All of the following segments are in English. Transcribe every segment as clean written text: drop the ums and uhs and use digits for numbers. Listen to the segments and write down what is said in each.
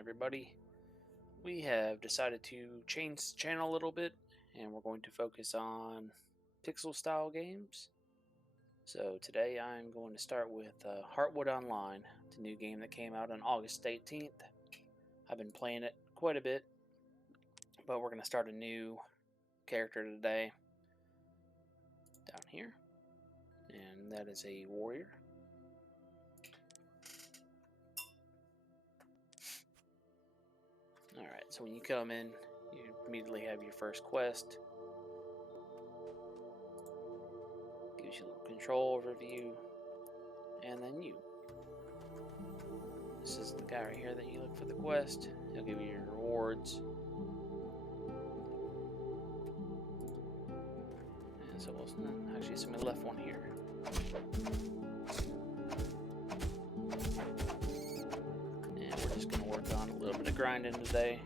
Everybody. We have decided to change the channel a little bit and we're going to focus on pixel style games. So today I'm going to start with Heartwood Online. It's a new game that came out on August 18th. I've been playing it quite a bit, but we're going to start a new character today down here, and that is a warrior. Alright, so when you come in, you immediately have your first quest. Gives you a little control overview, and then this is the guy right here that you look for the quest. He'll give you your rewards. And so actually somebody left one here. And we're just going to work on a little bit of grinding today.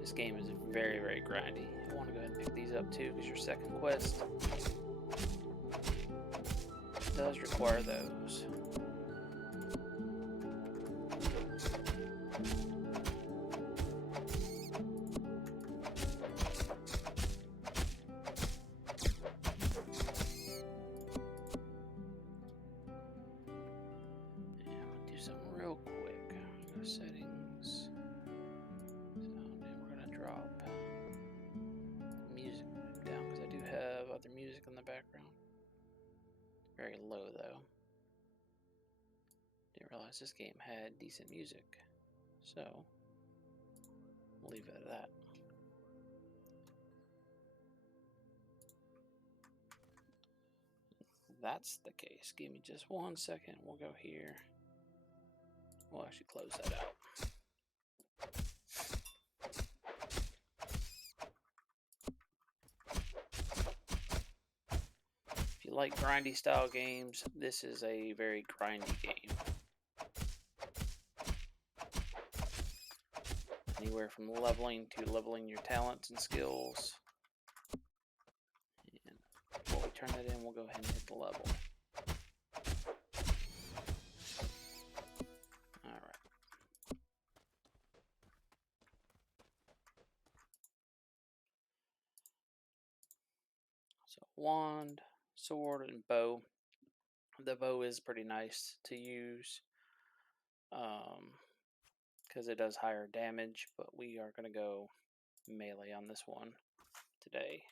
This game is very, very grindy. I want to go ahead and pick these up too, because your second quest does require those. Settings. So then we're going to drop music down because I do have other music in the background. Very low though. Didn't realize this game had decent music. So we'll leave it at that. If that's the case, give me just 1 second. We'll go here. We'll actually close that out. If you like grindy style games, this is a very grindy game. Anywhere from leveling to leveling your talents and skills. And before we turn that in, we'll go ahead and hit the level. Alright. So wand, sword, and bow. The bow is pretty nice to use because it does higher damage, but we are going to go melee on this one today.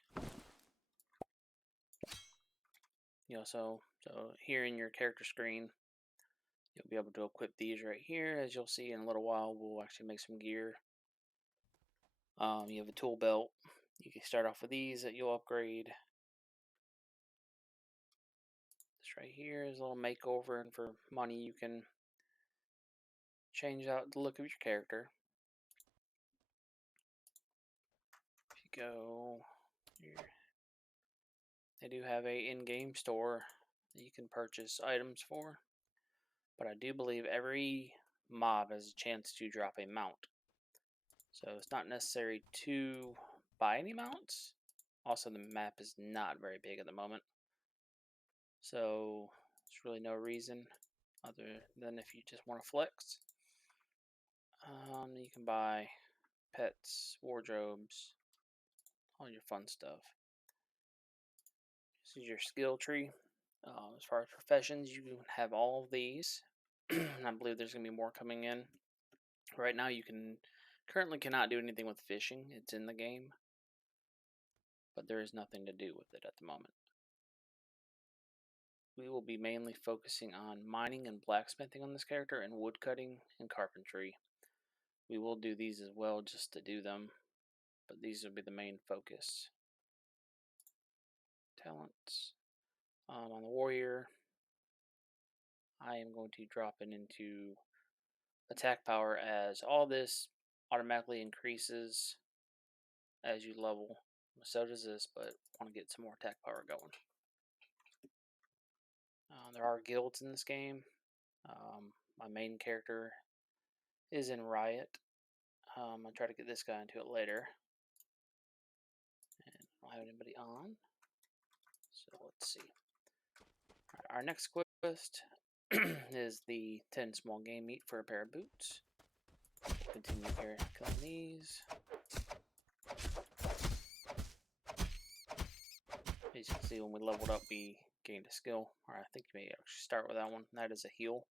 So here in your character screen, you'll be able to equip these right here. As you'll see in a little while, we'll actually make some gear. You have a tool belt. You can start off with these that you'll upgrade. This right here is a little makeover, and for money you can change out the look of your character. If you go here, they do have a in-game store that you can purchase items for, but I do believe every mob has a chance to drop a mount, so it's not necessary to buy any mounts. Also, the map is not very big at the moment, so there's really no reason other than if you just want to flex. You can buy pets, wardrobes, all your fun stuff. This is your skill tree. As far as professions, you can have all of these. I believe there's going to be more coming in. Right now, you currently cannot do anything with fishing. It's in the game, but there is nothing to do with it at the moment. We will be mainly focusing on mining and blacksmithing on this character, and woodcutting and carpentry. We will do these as well just to do them, but these will be the main focus. Talents. On the warrior, I am going to drop it into attack power, as all this automatically increases as you level. So does this, but I want to get some more attack power going. There are guilds in this game. My main character is in Riot. I'll try to get this guy into it later. And I don't have anybody on. So let's see. Our next quest is the 10 small game meat for a pair of boots. Continue killing these. As you can see, when we leveled up, we gained a skill. Or I think you may actually start with that one. That is a heal.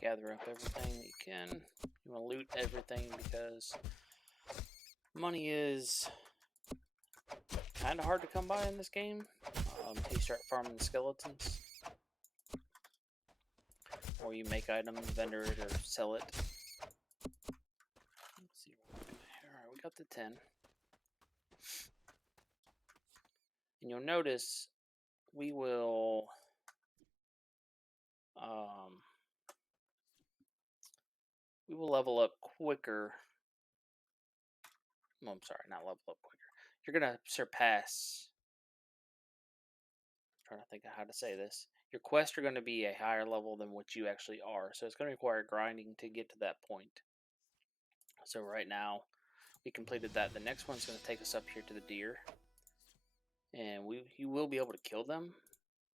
Gather up everything that you can. You want to loot everything because money is kind of hard to come by in this game until you start farming the skeletons. Or you make items, vendor it, or sell it. Let's see what we're doing here. Alright, we got the 10. And you'll notice we will level up quicker. Well, I'm sorry, not level up quicker. You're going to surpass. I'm trying to think of how to say this. Your quests are going to be a higher level than what you actually are. So it's going to require grinding to get to that point. So right now, we completed that. The next one's going to take us up here to the deer. And you will be able to kill them,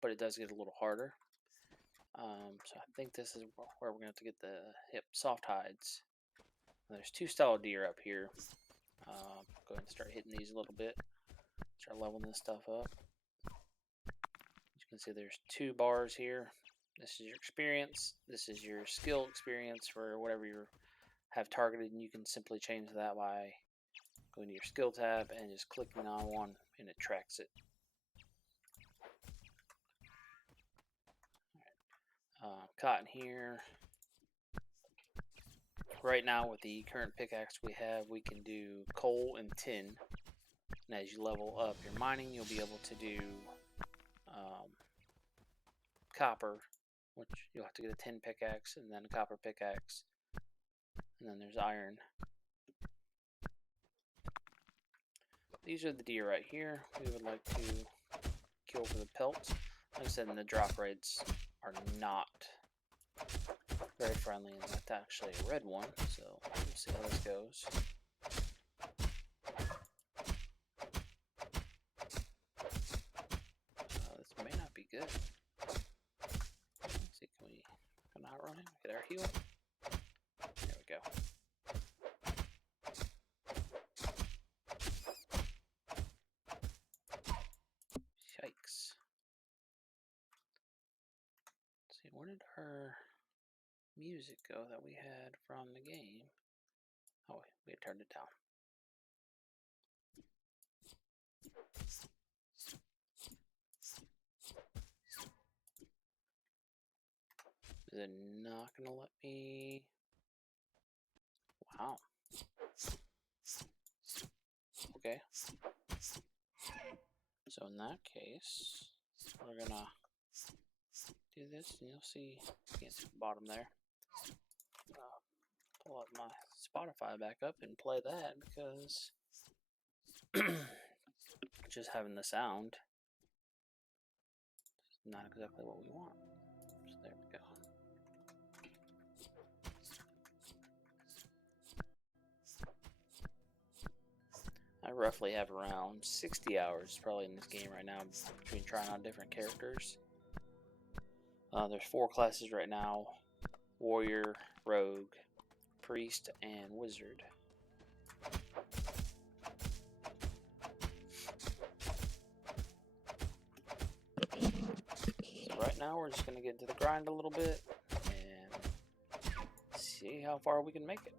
but it does get a little harder. So I think this is where we're going to have to get the soft hides. There's 2 style deer up here. Go ahead and start hitting these a little bit. Start leveling this stuff up. As you can see, there's 2 bars here. This is your experience. This is your skill experience for whatever you have targeted, and you can simply change that by going to your skill tab and just clicking on one, and it tracks it. Cotton here. Right now, with the current pickaxe we have, we can do coal and tin. And as you level up your mining, you'll be able to do copper, which you'll have to get a tin pickaxe and then a copper pickaxe. And then there's iron. These are the deer right here. We would like to kill for the pelts. Like I said, the drop rates are not very friendly, and that's actually a red one, so we'll see how this goes. This may not be good. Let's see, can we not run it? Get our heal. There we go. Yikes. Let's see, where did our music go that we had from the game? Oh, we had turned it down. Is it not gonna let me? Wow. Okay. So in that case, we're gonna do this, and you'll see, you can't see the bottom there. Pull up my Spotify back up and play that, because just having the sound is not exactly what we want. So there we go. I roughly have around 60 hours probably in this game right now between trying out different characters. There's 4 classes right now: Warrior, Rogue, Priest, and Wizard. So right now we're just going to get into the grind a little bit and see how far we can make it.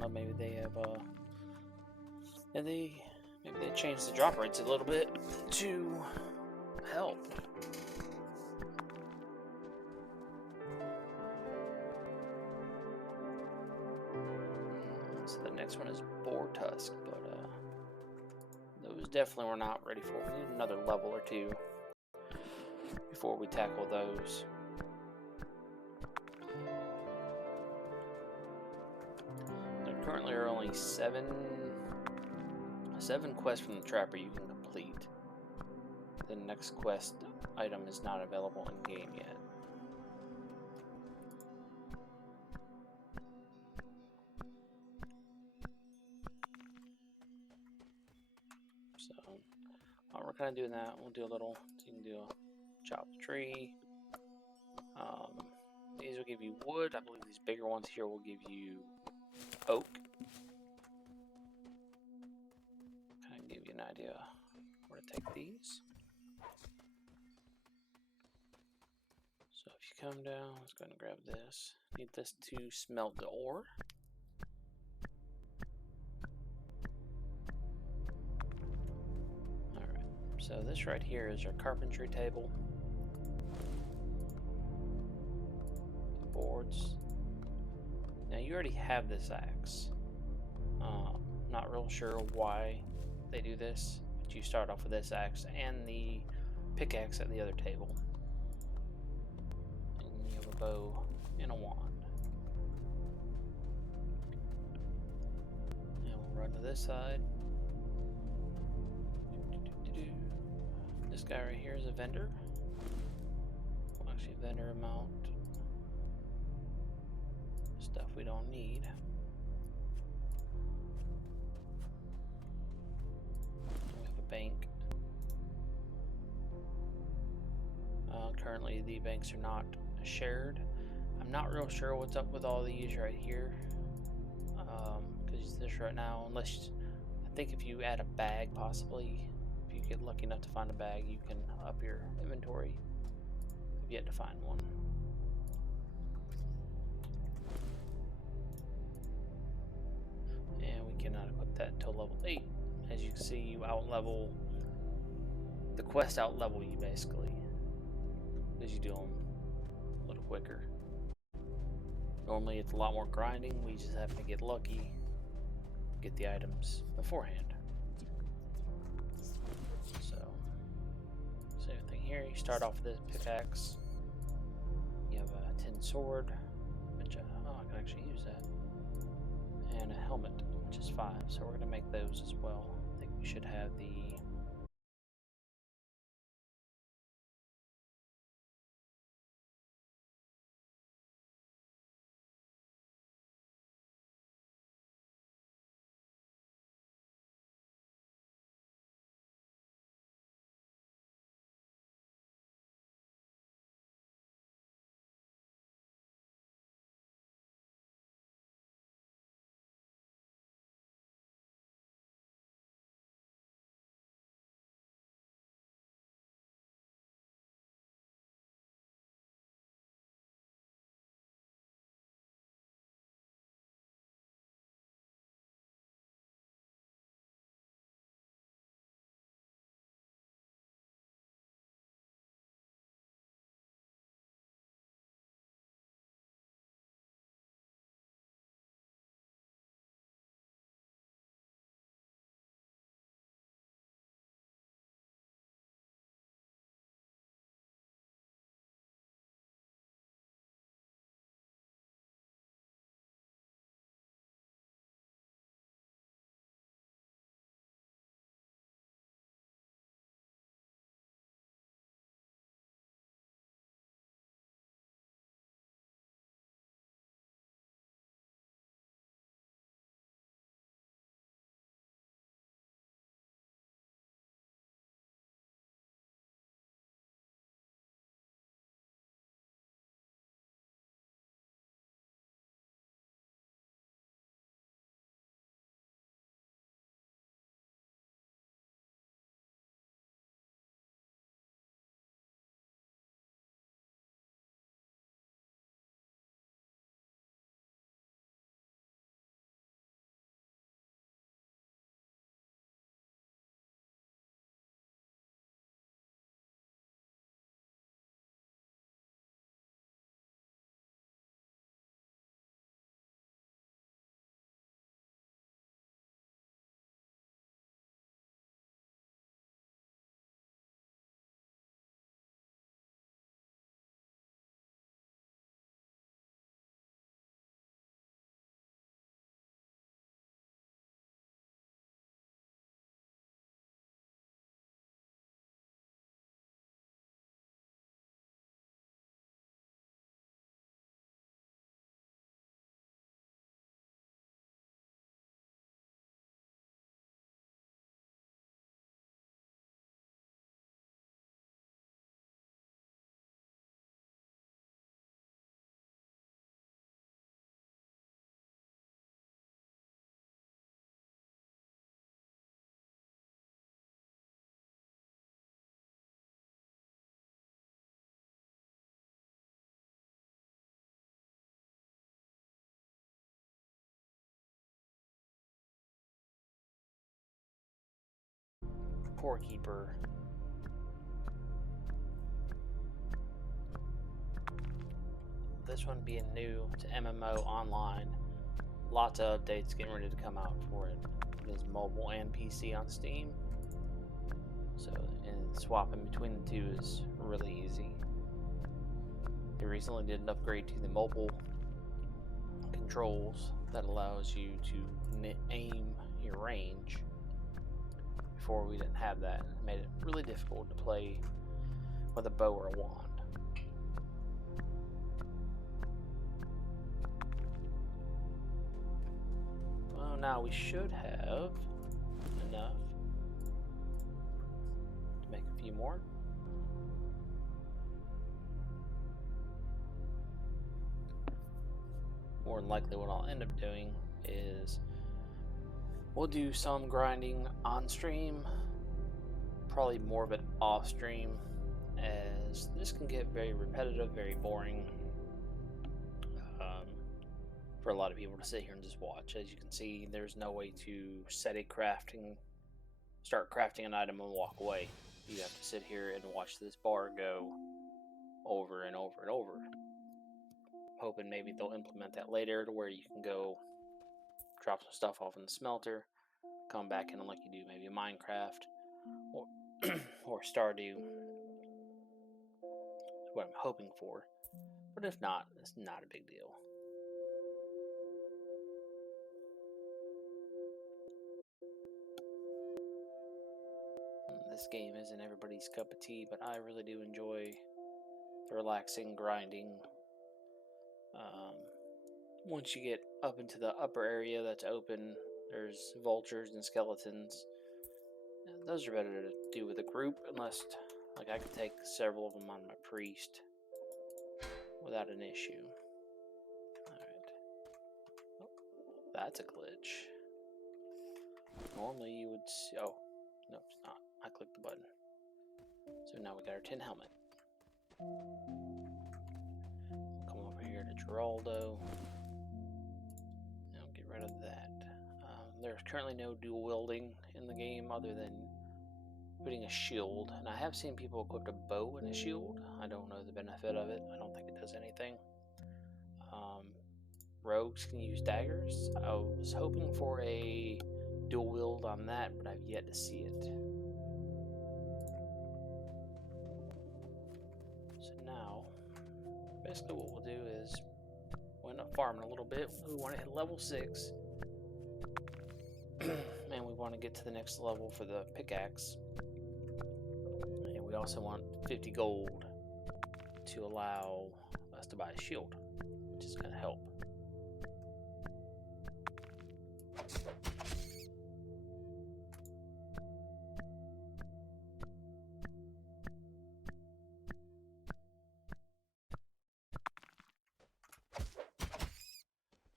know, maybe they have maybe they changed the drop rates a little bit to help. So the next one is Boar Tusk, but those definitely we're not ready for. We need another level or two before we tackle those. There currently are only seven quests from the Trapper you can complete. The next quest item is not available in game yet. So we're kind of doing that. We'll do a little. So you can do a chop the tree. These will give you wood. I believe these bigger ones here will give you oak. Kind of give you an idea where to take these. So if you come down, let's go and grab this. Need this to smelt the ore. Alright, so this right here is our carpentry table. Boards. Now you already have this axe. Not real sure why they do this, but you start off with this axe and the pickaxe at the other table. And you have a bow and a wand. And we'll run to this side. This guy right here is a vendor. Well, actually, vendor amount. Stuff we don't need. We have a bank. Currently the banks are not shared. I'm not real sure what's up with all these right here. Because this right now, unless I think if you add a bag, possibly, if you get lucky enough to find a bag, you can up your inventory. I've yet to find one. And we cannot equip that until level 8. As you can see, you out-level, the quest out-level you basically, because you do them a little quicker. Normally it's a lot more grinding, we just have to get lucky, get the items beforehand. So, same thing here, you start off with this pickaxe, you have a tin sword, which, I can actually use that, and a helmet, which is 5, so we're going to make those as well. I think we should have the Core Keeper. This one being new to MMO Online. Lots of updates getting ready to come out for it. It is mobile and PC on Steam. So, and swapping between the two is really easy. They recently did an upgrade to the mobile controls that allows you to aim your range. Before we didn't have that. It made it really difficult to play with a bow or a wand. Well, now we should have enough to make a few more. More than likely what I'll end up doing is we'll do some grinding on stream, probably more of it off stream, as this can get very repetitive, very boring for a lot of people to sit here and just watch. As you can see, there's no way to start crafting an item and walk away. You have to sit here and watch this bar go over and over and over. Hoping maybe they'll implement that later to where you can go drop some stuff off in the smelter, come back in like you do maybe Minecraft or or Stardew. That's what I'm hoping for. But if not, it's not a big deal. This game isn't everybody's cup of tea, but I really do enjoy the relaxing grinding. Once you get up into the upper area that's open, there's vultures and skeletons. And those are better to do with a group, unless like I could take several of them on my priest without an issue. Alright. Oh, that's a glitch. Normally you would see... Oh, no, it's not. I clicked the button. So now we got our tin helmet. Come over here to Geraldo. Now get rid of that. There's currently no dual wielding in the game other than putting a shield. And I have seen people equip a bow and a shield. I don't know the benefit of it. I don't think it does anything. Rogues can use daggers. I was hoping for a dual wield on that, but I've yet to see it. So now, basically what we'll do is we'll end up farming a little bit. We want to hit level 6. And we want to get to the next level for the pickaxe. And we also want 50 gold to allow us to buy a shield, which is going to help.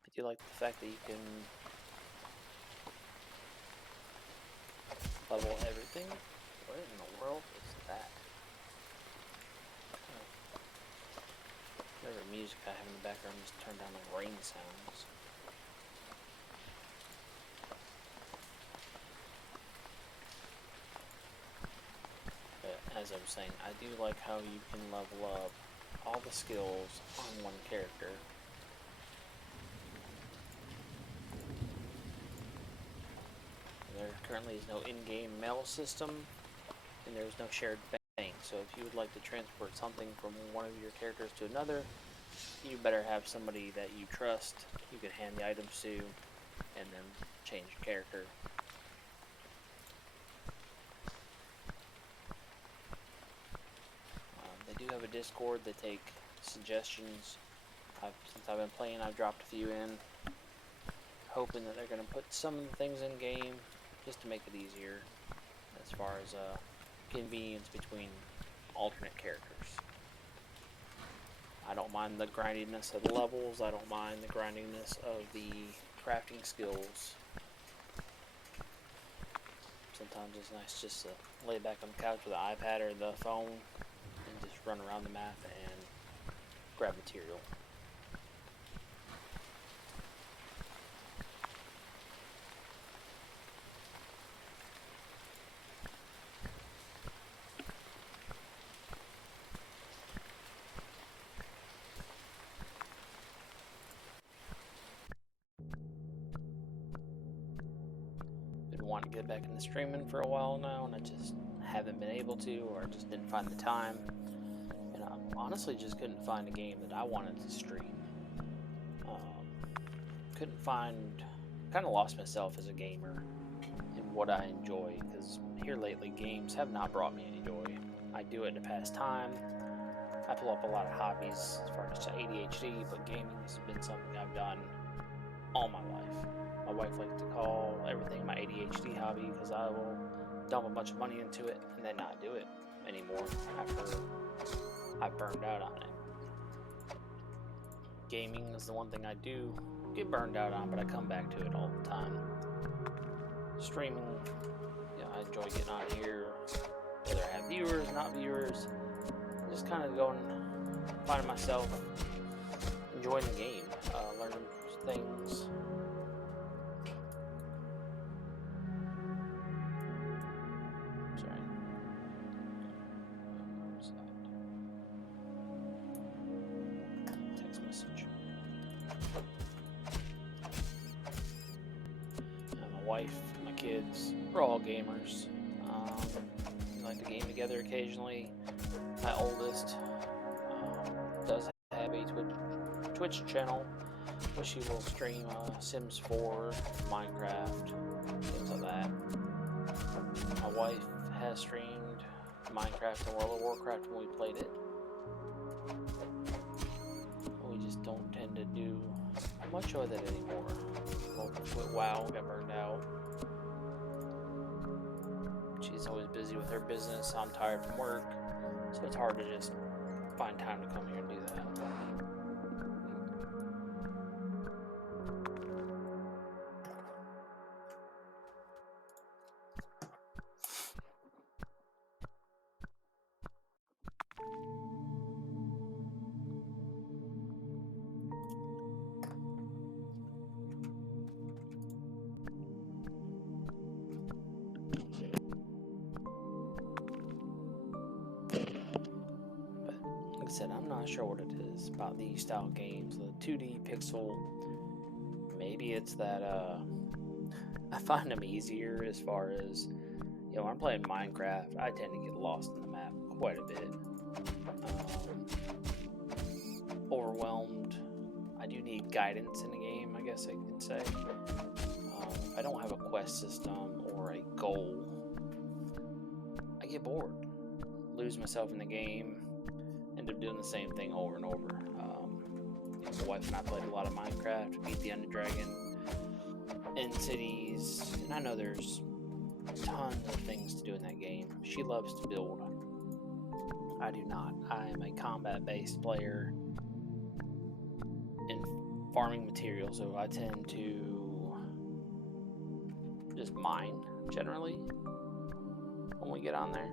I do like the fact that you can level everything. What in the world is that? Oh. Whatever music I have in the background, just turn down the rain sounds. But as I was saying, I do like how you can level up all the skills on one character. There currently is no in-game mail system, and there's no shared bank. So if you would like to transport something from one of your characters to another, you better have somebody that you trust, you can hand the items to, and then change your character. They do have a Discord. They take suggestions. Since I've been playing, I've dropped a few in, hoping that they're going to put some of the things in game just to make it easier as far as convenience between alternate characters. I don't mind the grindiness of the levels. I don't mind the grindiness of the crafting skills. Sometimes it's nice just to lay back on the couch with the iPad or the phone and just run around the map and grab material. to get back into streaming for a while now, and I just haven't been able to, or just didn't find the time. And I honestly just couldn't find a game that I wanted to stream. Couldn't find, kind of lost myself as a gamer in what I enjoy, because here lately games have not brought me any joy. I do it to pass time. I pull up a lot of hobbies as far as ADHD, but gaming has been something I've done all my life. My wife likes to call everything my ADHD hobby, because I will dump a bunch of money into it and then not do it anymore after I've burned out on it. Gaming is the one thing I do get burned out on, but I come back to it all the time. Streaming, yeah, I enjoy getting on here, whether I have viewers, not viewers, just kind of going, finding myself enjoying the game, learning things. Sorry. Text message. My wife, my kids, we're all gamers. We like to game together occasionally. My oldest does have a Twitch channel where she will stream Sims 4, Minecraft, things like that. My wife has streamed Minecraft and World of Warcraft when we played it. We just don't tend to do much of it anymore. With WoW, got burned out. She's always busy with her business. I'm tired from work, so it's hard to just find time to come here and do that. Like I said, I'm not sure what it is about these style games, the 2D pixel. Maybe it's that I find them easier as far as, you know, when I'm playing Minecraft, I tend to get lost in the map quite a bit. Overwhelmed. I do need guidance in the game, I guess I can say. If I don't have a quest system or a goal, I get bored, lose myself in the game, end up doing the same thing over and over. My wife and I played a lot of Minecraft, beat the Ender Dragon, End Cities, and I know there's tons of things to do in that game. She loves to build. I do not. I am a combat-based player in farming materials, so I tend to just mine, generally, when we get on there.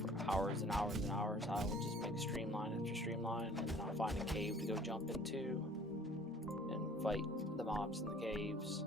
For hours and hours and hours, I will just make streamline after streamline, and then I'll find a cave to go jump into and fight the mobs in the caves.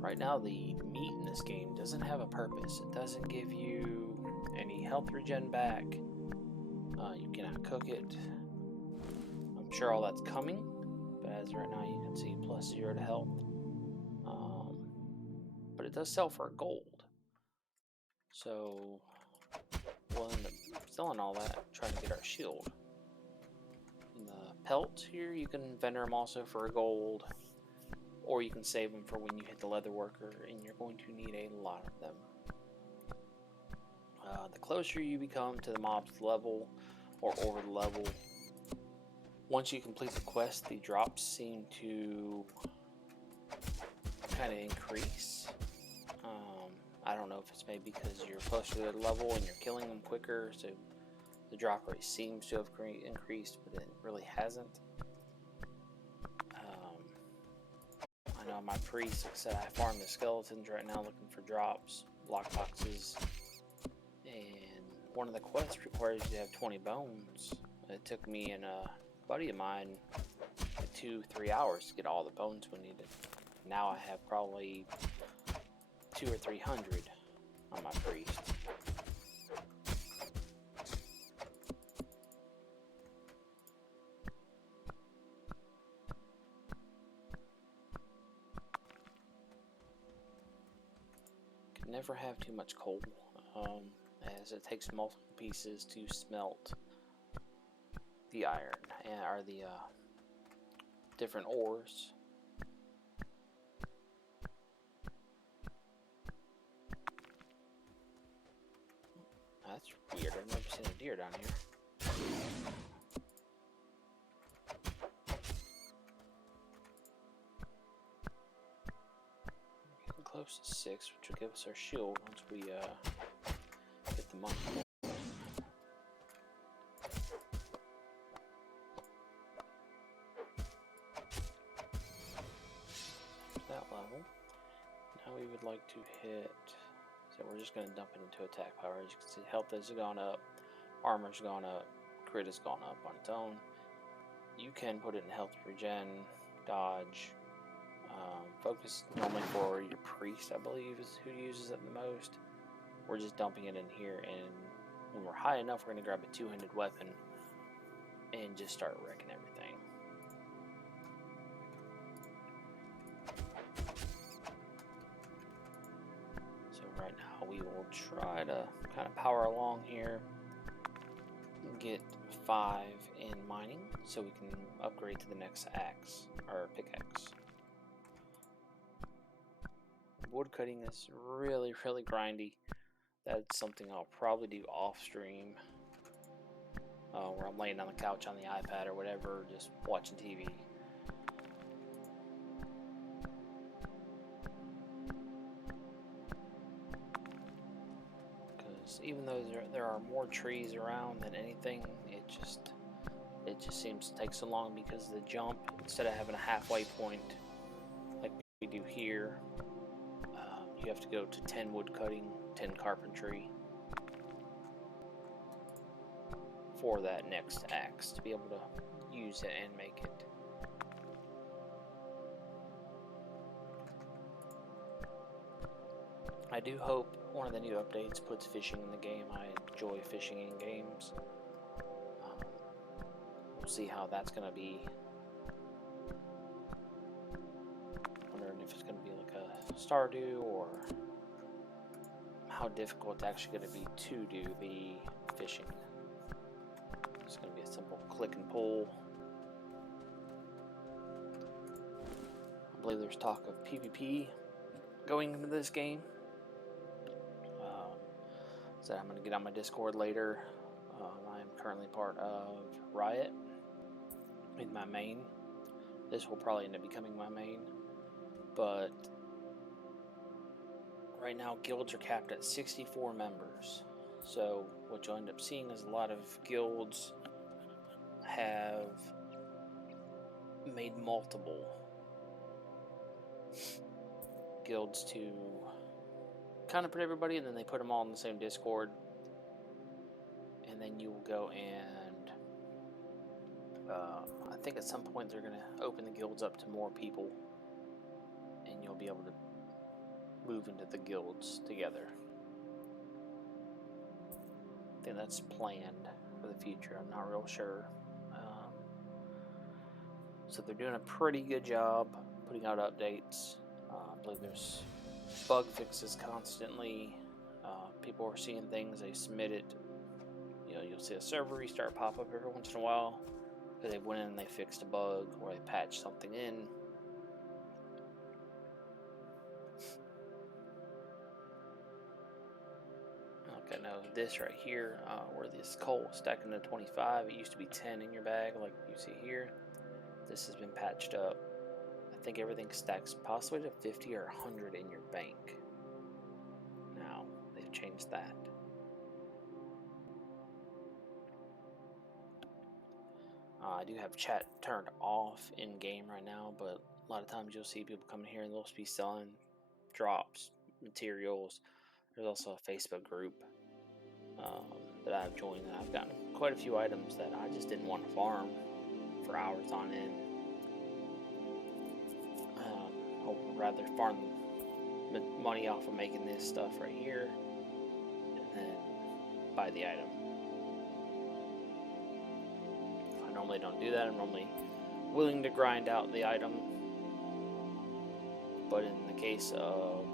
Right now, the meat in this game doesn't have a purpose. It doesn't give you any health regen back. You cannot cook it. I'm sure all that's coming, but as of right now, you can see +0 to health. But it does sell for gold. So we'll end up selling all that, trying to get our shield. And the pelts here, you can vendor them also for a gold. Or you can save them for when you hit the leather worker, and you're going to need a lot of them. The closer you become to the mob's level, or over the level, once you complete the quest, the drops seem to kind of increase. I don't know if it's maybe because you're closer to their level and you're killing them quicker, so the drop rate seems to have increased, but it really hasn't. I know my priest, like I said, I farm the skeletons right now looking for drops, lockboxes, and one of the quests requires you to have 20 bones. It took me and a buddy of mine 2-3 hours to get all the bones we needed. Now I have probably 200 or 300 on my priest. Can never have too much coal, as it takes multiple pieces to smelt the iron or the different ores. That's weird. I've never seen a deer down here. Getting close to 6, which will give us our shield once we get the money. That level. Now we would like to hit. So we're just going to dump it into attack power. As you can see, health has gone up, armor's gone up, crit has gone up on its own. You can put it in health regen, dodge, focus normally for your priest, I believe, is who uses it the most. We're just dumping it in here, and when we're high enough, we're going to grab a two-handed weapon and just start wrecking everything. Right now we will try to kind of power along here and get 5 in mining so we can upgrade to the next axe or pickaxe. Wood cutting is really grindy. That's something I'll probably do off stream, where I'm laying on the couch on the iPad or whatever, just watching TV. Even though there are more trees around than anything, it just seems to take so long because the jump, instead of having a halfway point like we do here, you have to go to 10 wood cutting, 10 carpentry for that next axe to be able to use it and make it. I do hope one of the new updates puts fishing in the game. I enjoy fishing in games. We'll see how that's going to be. Wondering if it's going to be like a Stardew, or how difficult it's actually going to be to do the fishing. It's going to be a simple click and pull. I believe there's talk of PvP going into this game. So I'm going to get on my Discord later. I am currently part of Riot with my main. This will probably end up becoming my main. But right now guilds are capped at 64 members. So what you'll end up seeing is a lot of guilds have made multiple guilds to kind of put everybody, and then they put them all in the same Discord, and then you will go and I think at some point they're going to open the guilds up to more people, and you'll be able to move into the guilds together. I think that's planned for the future. I'm not real sure. So they're doing a pretty good job putting out updates. I believe there's bug fixes constantly. People are seeing things, they submit it. You'll see a server restart pop up every once in a while because they went in and they fixed a bug or they patched something in. Okay, now this right here, where this coal is stacking to 25, it used to be 10 in your bag like you see here. This has been patched up. I think everything stacks possibly to 50 or 100 in your bank. Now, they've changed that. I do have chat turned off in game right now, but a lot of times you'll see people coming here and they'll be selling drops, materials. There's also a Facebook group that I've joined, and I've gotten quite a few items that I just didn't want to farm for hours on end. I'll rather farm the money off of making this stuff right here, and then buy the item. I normally don't do that. I'm normally willing to grind out the item, but in the case of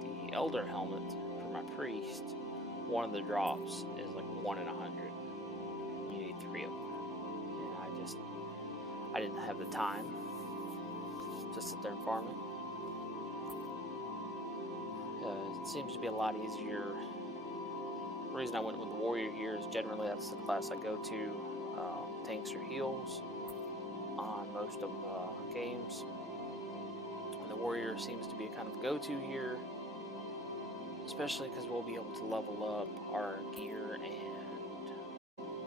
the Elder Helmet for my priest, one of the drops is like 1 in 100. You need 3 of them, and I didn't have the time to sit there and farm it. It seems to be a lot easier. The reason I went with the warrior here is generally that's the class I go to. Tanks or heals on most of games. And the warrior seems to be a kind of go-to here, especially because we'll be able to level up our gear and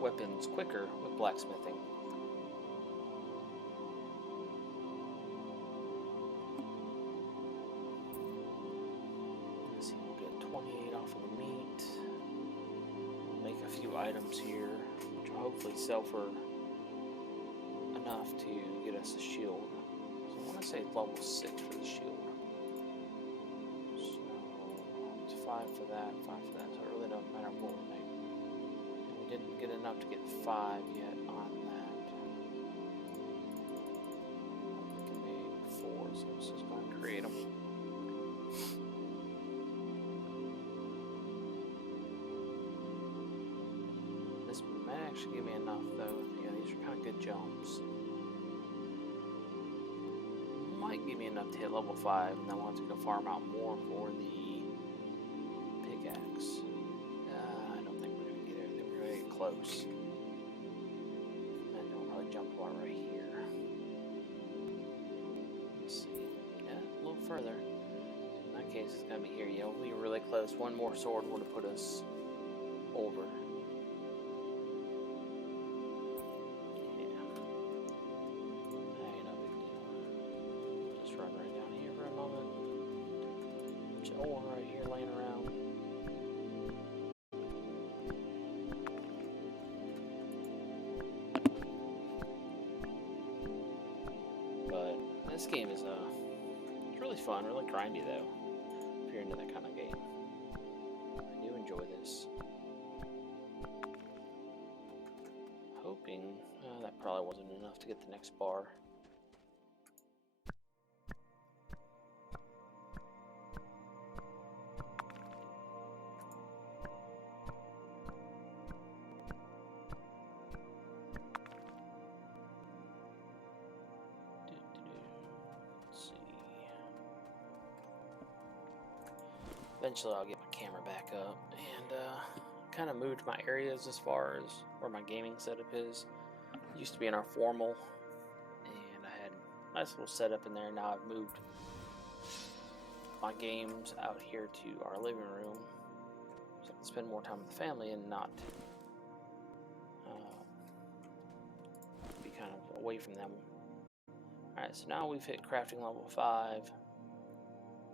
weapons quicker with blacksmithing. Let's see, we'll get 28 off of the meat. Make a few items here, which will hopefully sell for enough to get us a shield. So I want to say level 6 for the shield. So it's 5 for that, 5 for that. So it really doesn't matter what we make. And we didn't get enough to get 5 yet on that. We can make 4, so let's just go ahead and create them. This might actually give me enough though. Yeah, these are kind of good jumps. Might give me enough to hit level 5, and then we'll have to go farm out more for the pickaxe. I don't think we're going to get there. I think we're going to get close. And we'll probably jump bar right here. Let's see. Yeah, a little further. In that case, it's going to be here. Yeah, we'll be really close. One more sword would have put us over. Run right down here for a moment. There's ore right here laying around. But this game is it's really fun, really grindy though. If you're into that kind of game, I do enjoy this. Hoping that probably wasn't enough to get the next bar. Eventually I'll get my camera back up and kind of moved my areas as far as where my gaming setup is. It used to be in our formal, and I had a nice little setup in there. Now I've moved my games out here to our living room so I can spend more time with the family and not be kind of away from them. Alright, so now we've hit crafting level 5.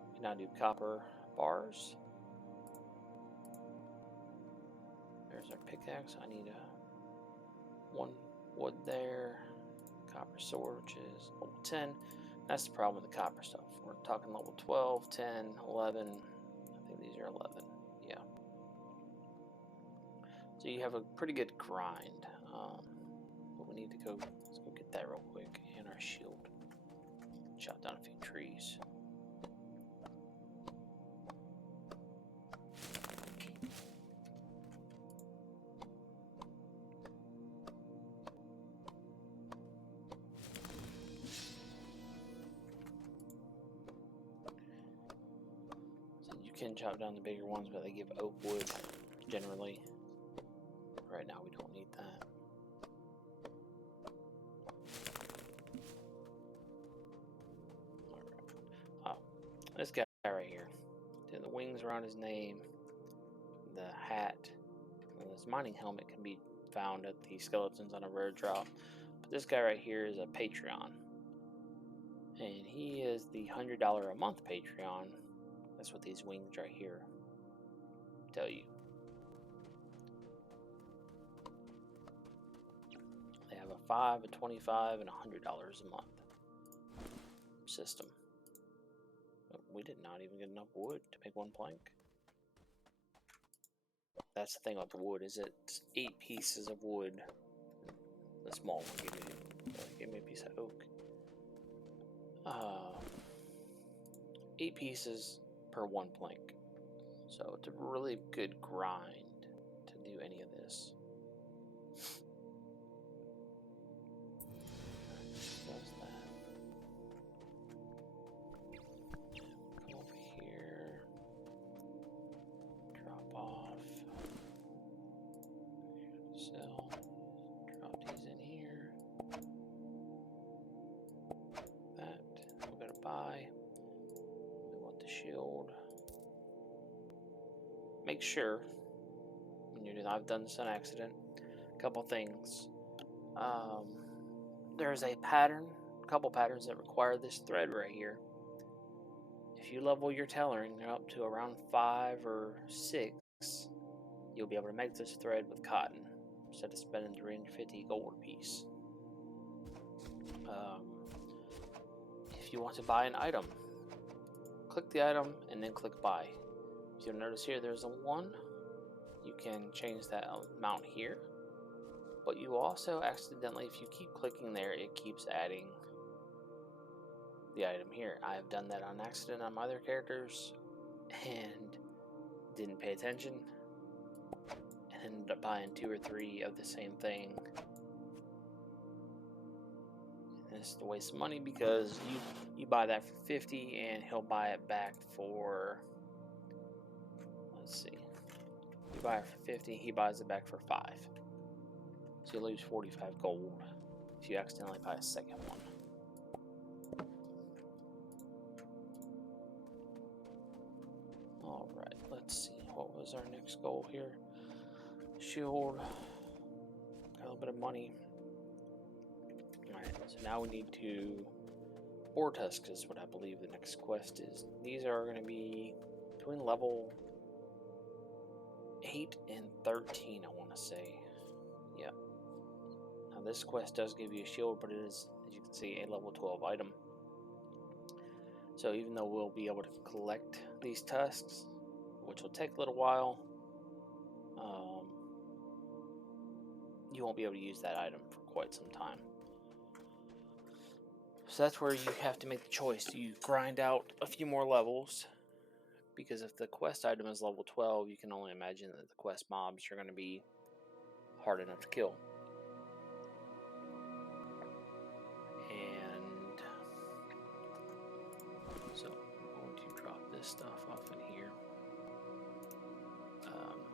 We can now do copper bars. There's our pickaxe. I need one wood there. Copper sword, which is level 10. That's the problem with the copper stuff. We're talking level 12, 10, 11. I think these are 11. Yeah. So you have a pretty good grind. But we need to go. Let's go get that real quick. And our shield. Chop down a few trees. Can chop down the bigger ones, but they give oak wood generally. Right now we don't need that. Alright. Oh, this guy right here. The wings around his name, the hat, and this mining helmet can be found at the skeletons on a rare drop. But this guy right here is a Patreon. And he is the $100 a month Patreon. That's what these wings right here tell you. They have a $5, a $25, and $100 a month system. we did not even get enough wood to make one plank. That's the thing about the wood, is it's 8 pieces of wood. The small one gave me a piece of oak. 8 pieces per one plank. So it's a really good grind to do any of this. Does that. Come over here. Drop off. Sell. Drop these in here. That. We're gonna buy. We want the shield. Make sure when you're doing, I've done this on accident. A couple things. There's a couple patterns that require this thread right here. If you level your tailoring up to around 5 or 6, you'll be able to make this thread with cotton instead of spending 350 gold a piece. If you want to buy an item, click the item and then click buy. You'll notice here there's a 1. You can change that amount here, but you also accidentally, if you keep clicking there, it keeps adding the item here. I have done that on accident on my other characters and didn't pay attention and ended up buying 2 or 3 of the same thing. And it's a waste of money because you buy that for 50 and he'll buy it back for, let's see, you buy it for 50, he buys it back for 5. So you lose 45 gold if you accidentally buy a second one. Alright, let's see. What was our next goal here? Shield. Got a little bit of money. Alright, so now we need to... Ore Tusks is what I believe the next quest is. These are going to be between level 8 and 13, I want to say. Yeah. Now this quest does give you a shield, but it is, as you can see, a level 12 item. So even though we'll be able to collect these tusks, which will take a little while, you won't be able to use that item for quite some time. So that's where you have to make the choice. Do you grind out a few more levels? Because if the quest item is level 12, you can only imagine that the quest mobs are going to be hard enough to kill. And so I'm going to drop this stuff off in here.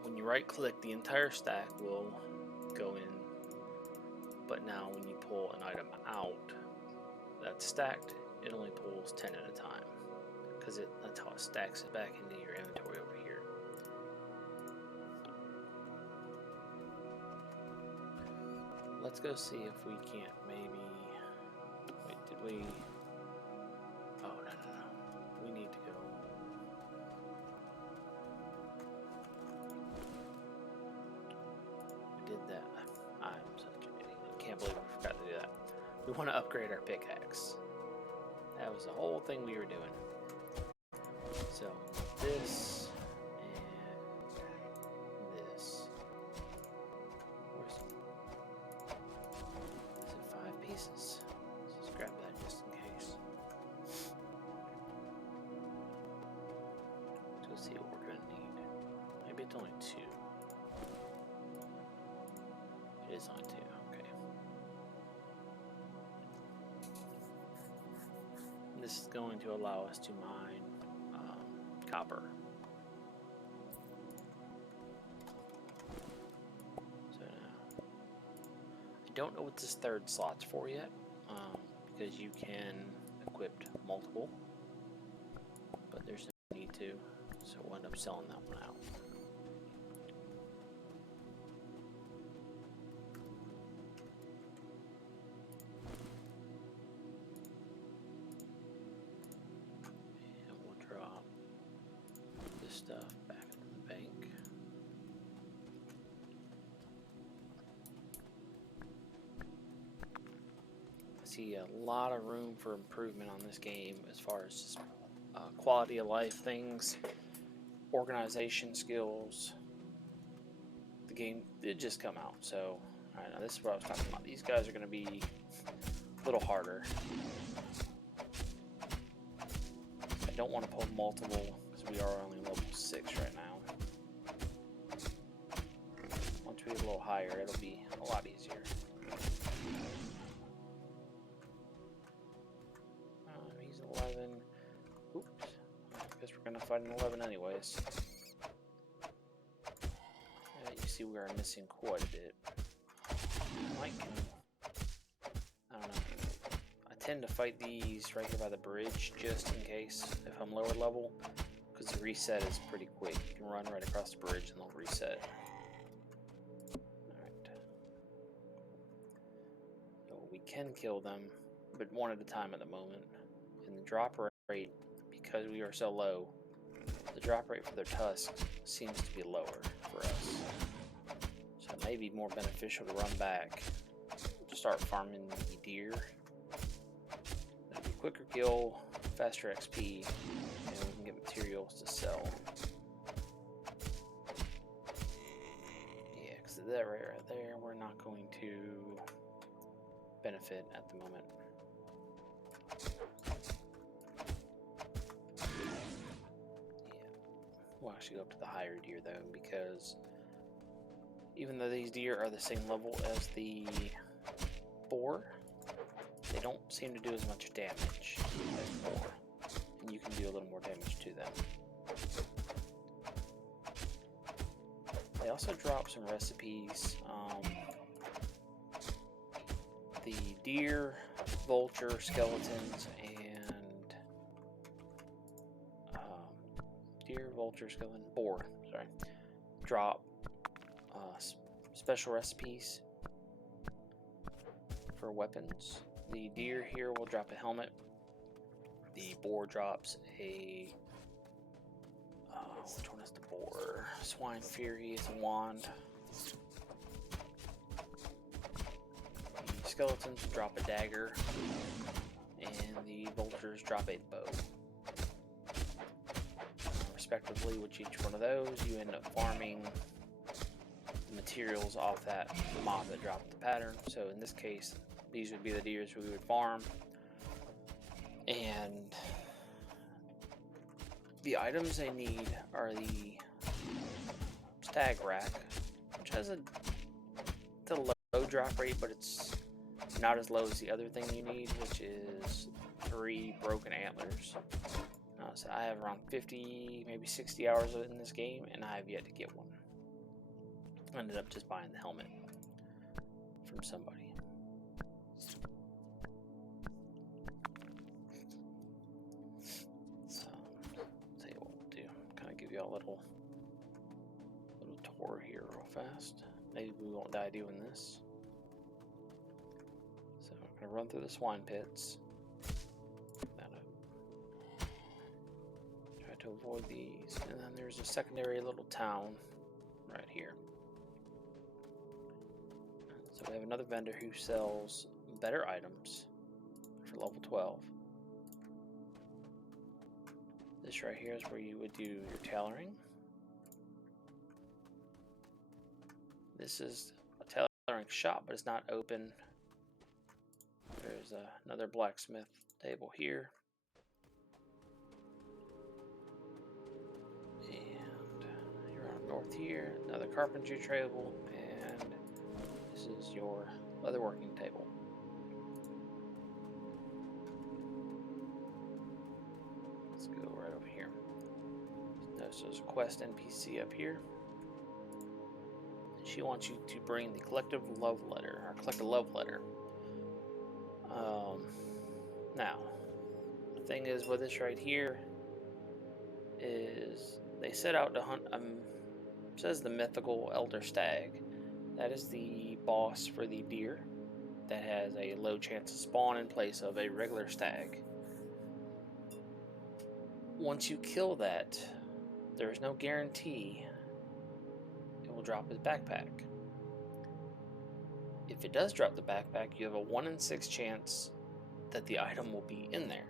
When you right click, the entire stack will go in, but now when you pull an item out that's stacked, it only pulls 10 at a time, because that's how it stacks it back into your inventory over here. Let's go see if we can't maybe... Wait, did we... Oh, no. We need to go... We did that. I'm such an idiot. I can't believe we forgot to do that. We want to upgrade our pickaxe. That was the whole thing we were doing. So, this and this. Where's it? Is it 5 pieces? Let's just grab that just in case. Let's see what we're going to need. Maybe it's only 2. It is only 2. This is going to allow us to mine copper. So now, I don't know what this 3rd slot's for yet, because you can equip multiple, but there's no need to, so we'll end up selling that one out. Stuff back into the bank. I see a lot of room for improvement on this game as far as just quality of life things, organization skills. The game did just come out, so I know this is what I was talking about. These guys are going to be a little harder. I don't want to pull multiple because we are only level 6 right now. Once we get a little higher, it'll be a lot easier. He's 11. Oops. I guess we're going to fight an 11 anyways. You see we are missing quite a bit. Mike can, I don't know. I tend to fight these right here by the bridge just in case if I'm lower level, because the reset is pretty quick. You can run right across the bridge and they'll reset. Alright. So we can kill them, but one at a time at the moment. And the drop rate, because we are so low, the drop rate for their tusks seems to be lower for us. So it may be more beneficial to run back to start farming the deer. That'll be quicker kill, faster XP, and we can get materials to sell. Yeah, because that right there, we're not going to benefit at the moment. We'll actually go up to the higher deer though, because even though these deer are the same level as the boar, they don't seem to do as much damage as the boar, and you can do a little more damage to them. They also drop some recipes. The deer, vulture, skeletons, and deer, vulture, skeleton, boar, sorry, drop special recipes for weapons. The deer here will drop a helmet. The boar drops a which one is the boar? Swine Fury is a wand. The skeletons drop a dagger, and the vultures drop a bow. Respectively, with each one of those, you end up farming the materials off that mob that dropped the pattern. So in this case, these would be the deers we would farm. And the items they need are the stag rack, which has a low drop rate, but it's not as low as the other thing you need, which is 3 broken antlers. So I have around 50, maybe 60 hours in this game, and I have yet to get one. I ended up just buying the helmet from somebody. So, I'll tell you what we'll do. Kind of give you a little tour here real fast. Maybe we won't die doing this. So we're going to run through the swine pits. Try to avoid these. And then there's a secondary little town right here. So we have another vendor who sells better items for level 12. This right here is where you would do your tailoring. This is a tailoring shop, but it's not open. There's another blacksmith table here. And you're on north here, another carpentry table, and this is your leatherworking table. Let's go right over here. Notice there's a quest NPC up here. She wants you to bring the collective love letter, or collect a love letter. Now, the thing is with this right here is they set out to hunt, says the mythical elder stag. That is the boss for the deer that has a low chance of spawn in place of a regular stag. Once you kill that, there is no guarantee it will drop his backpack. If it does drop the backpack, you have a 1 in 6 chance that the item will be in there.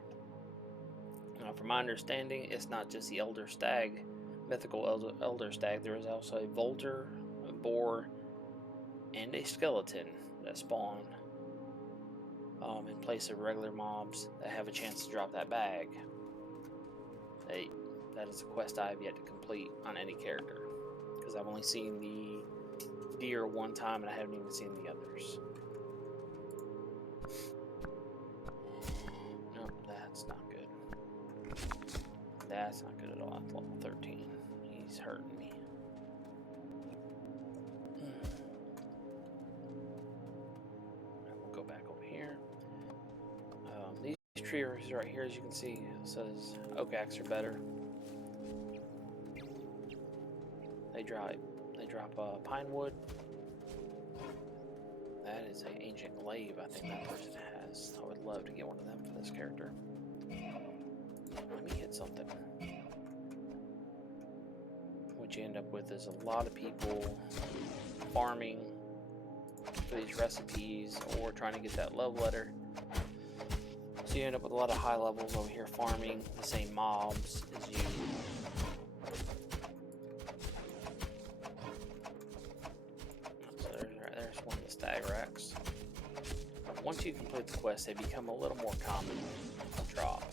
From my understanding, it's not just the Elder Stag, mythical Elder Stag. There is also a Volter, a Boar, and a Skeleton that spawn in place of regular mobs that have a chance to drop that bag. That is a quest I have yet to complete on any character, because I've only seen the deer one time and I haven't even seen the others. Nope, that's not good. That's not good at all. At level 13. He's hurting me. We'll go back over here. These trees right here, as you can see, it says oak axe are better. They drop pine wood. That is an ancient glaive I think that person has. I would love to get one of them for this character. Let me hit something. What you end up with is a lot of people farming for these recipes or trying to get that love letter. So you end up with a lot of high levels over here farming the same mobs as you. So there's one of the stag racks. Once you complete the quest, they become a little more common to drop.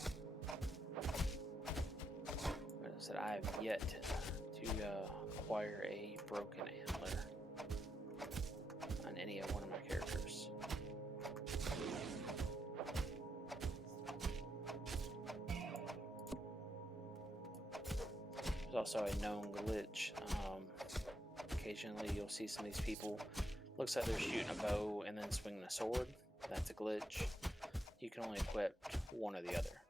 That I have yet to acquire a broken antler on any of one of my characters. There's also a known glitch. Occasionally you'll see some of these people, looks like they're shooting a bow and then swinging a sword. That's a glitch. You can only equip one or the other.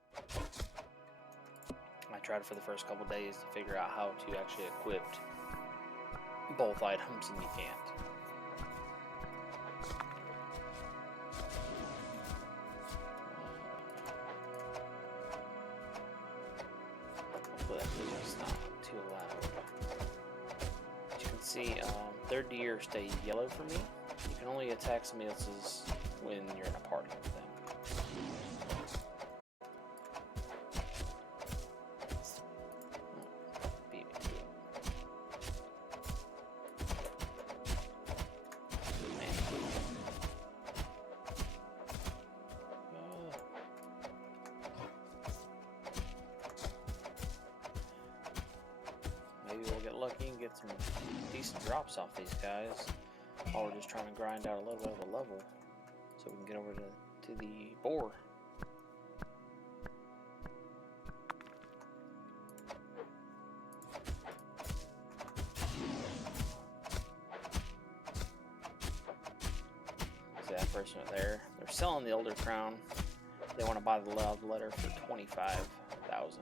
I tried for the first couple days to figure out how to actually equip both items, and you can't. Hopefully that music's not too loud. As you can see, their deer stay yellow for me. You can only attack somebody else's when you're in a party with them. We'll get lucky and get some decent drops off these guys, while we're just trying to grind out a little bit of a level so we can get over to the boar. See that person right there? They're selling the Elder Crown. They want to buy the love letter for 25,000.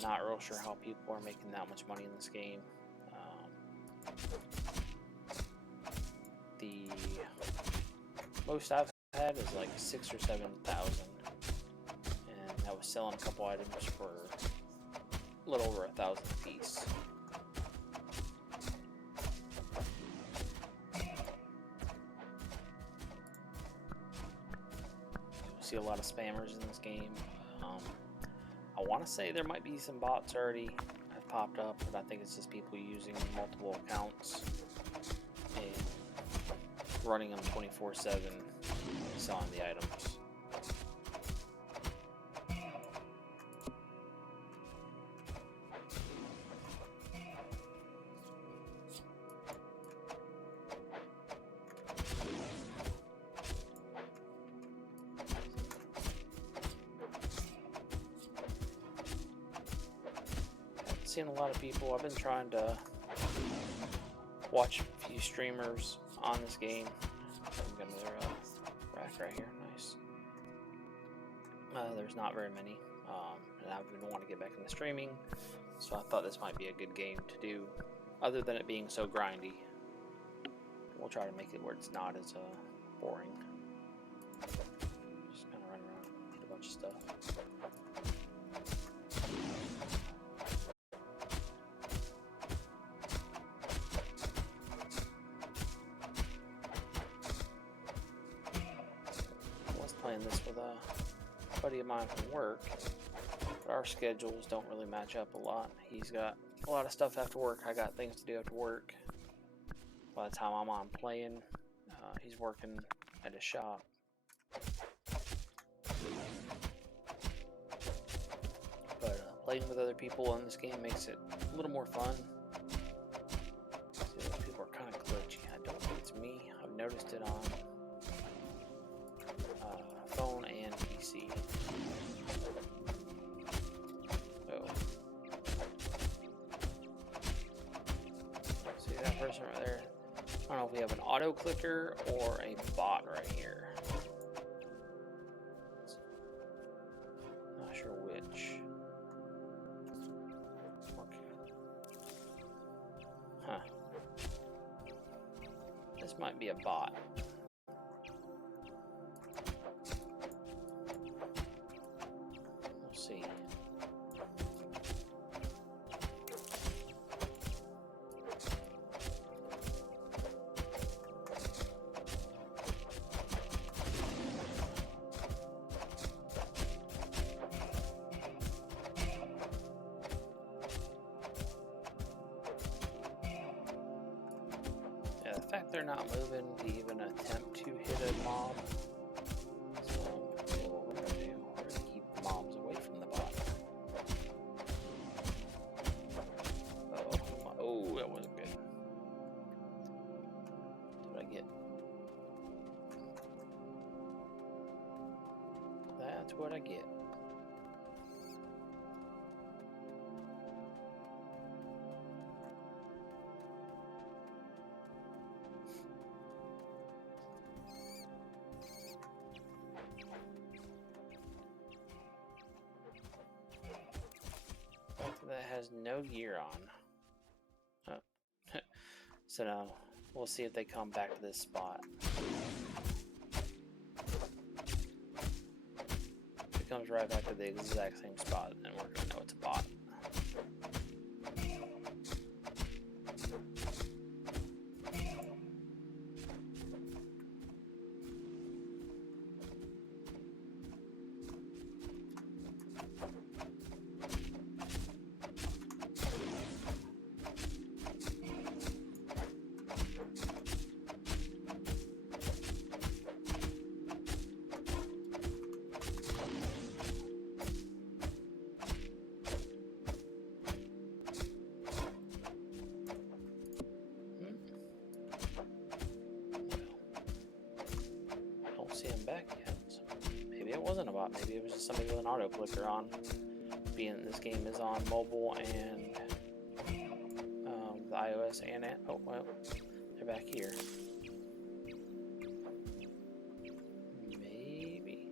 Not real sure how people are making that much money in this game. The most I've had is like 6,000 or 7,000, and I was selling a couple items for a little over 1,000 a piece. You'll see a lot of spammers in this game. I want to say there might be some bots already have popped up, but I think it's just people using multiple accounts and running them 24/7, selling the items. Seen a lot of people. I've been trying to watch a few streamers on this game. I've got another rack right here. Nice. There's not very many, and I've been wanting to get back into streaming, so I thought this might be a good game to do, other than it being so grindy. We'll try to make it where it's not as boring. Just kind of run around, get a bunch of stuff. Playing this with a buddy of mine from work, but our schedules don't really match up a lot. He's got a lot of stuff after work. I got things to do after work. By the time I'm on playing, he's working at his shop. But playing with other people in this game makes it a little more fun. See, those people are kind of glitchy. I don't think it's me. I've noticed it on phone and PC. So, see that person right there? I don't know if we have an auto clicker or a bot right here. Not sure which. Huh. This might be a bot. We'll see. Yeah, the fact they're not moving to even attempt to hit a mob. So, what we're gonna do, we're gonna keep the mobs away from the bot. Oh, that wasn't good. What did I get? That's what I get. That has no gear on. Oh. So now we'll see if they come back to this spot. If it comes right back to the exact same spot, then we're gonna know it's a bot. See him back yet. So maybe it wasn't a bot. Maybe it was just somebody with an auto clicker on. Being this game is on mobile and the iOS and oh well, they're back here. Maybe.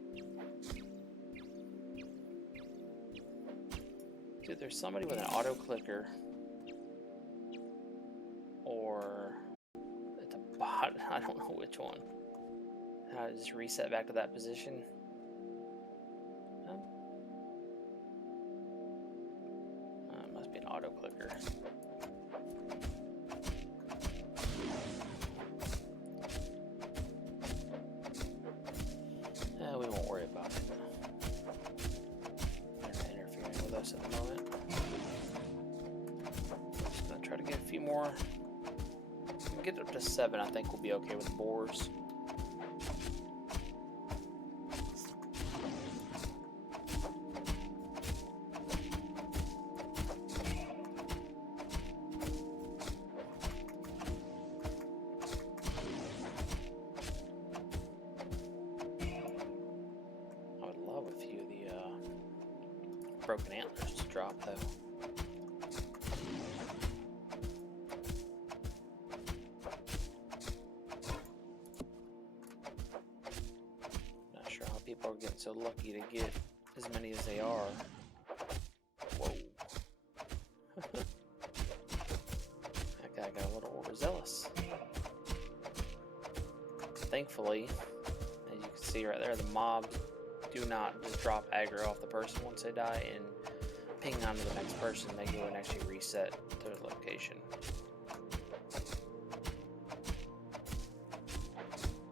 Dude, there's somebody with an auto clicker, or it's a bot. I don't know which one. How to just reset back to that position. Oh. It must be an auto clicker. We won't worry about it. They're not interfering with us at the moment. Just gonna try to get a few more. If we can get up to 7, I think we'll be okay with boars. Broken antlers to drop though. Not sure how people are getting so lucky to get as many as they are. Whoa. That guy got a little overzealous. Thankfully, as you can see right there, the mobs do not just drop aggro off the person once they die and ping onto the next person. They go and actually reset their location.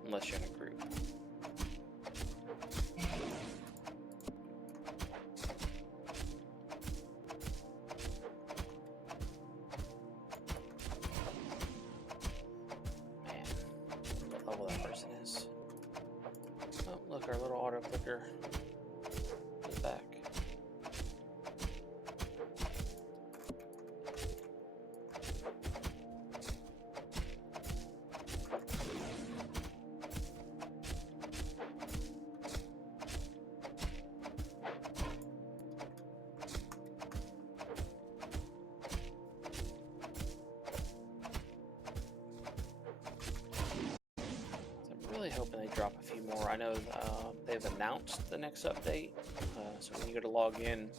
Unless you're in a group. Look, our little auto clicker is back. Really hoping they drop a few more. I know they've announced the next update, so when you go to log in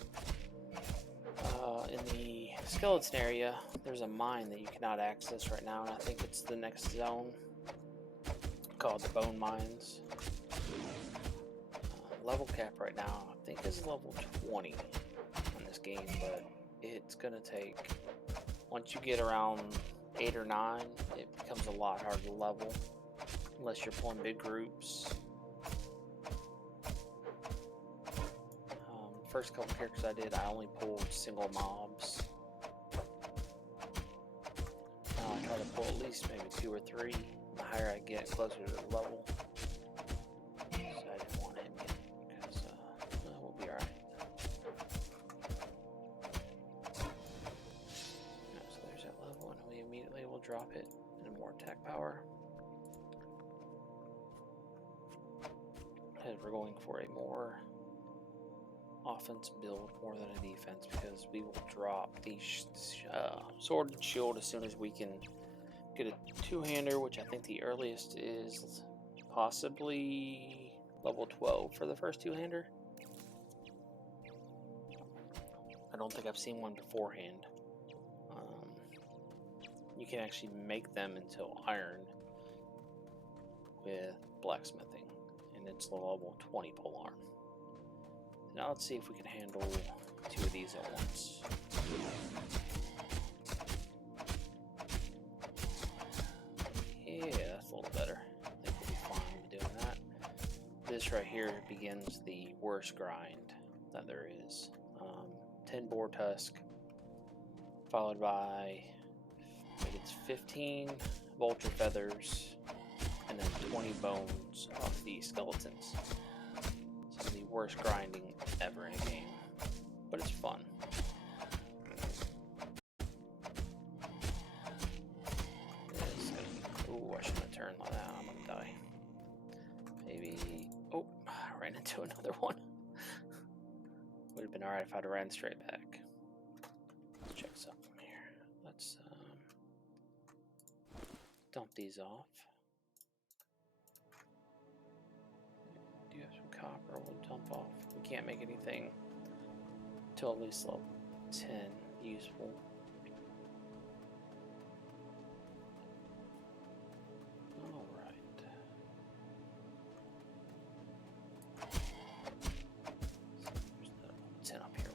the skeleton area, there's a mine that you cannot access right now, and I think it's the next zone called the Bone Mines. Level cap right now, I think is level 20 in this game, but it's gonna take, once you get around 8 or 9, it becomes a lot harder to level. Unless you're pulling big groups. First couple characters I did, I only pulled single mobs. Now I try to pull at least maybe 2 or 3. The higher I get, closer to the level. So I didn't want him yet, because we'll be alright. So there's that level, and we immediately will drop it into more attack power. We're going for a more offense build more than a defense, because we will drop the sword and shield as soon as we can get a two-hander, which I think the earliest is possibly level 12 for the first two-hander. I don't think I've seen one beforehand. You can actually make them until iron with blacksmithing. It's the level 20 pole arm. Now let's see if we can handle 2 of these at once. Yeah, that's a little better. I think we'll be fine with doing that. This right here begins the worst grind that there is. 10 boar tusk, followed by, I think it's 15 vulture feathers, and then 20 bones off the skeletons. So the worst grinding ever in a game, but it's fun. Ooh, I shouldn't have turned like that. I'm gonna die. Maybe. Oh, I ran into another one. Would have been alright if I'd have ran straight back. Let's check something here. Let's dump these off. Do you have some copper we'll dump off? We can't make anything till at least level 10 useful. Alright. There's 10 up here.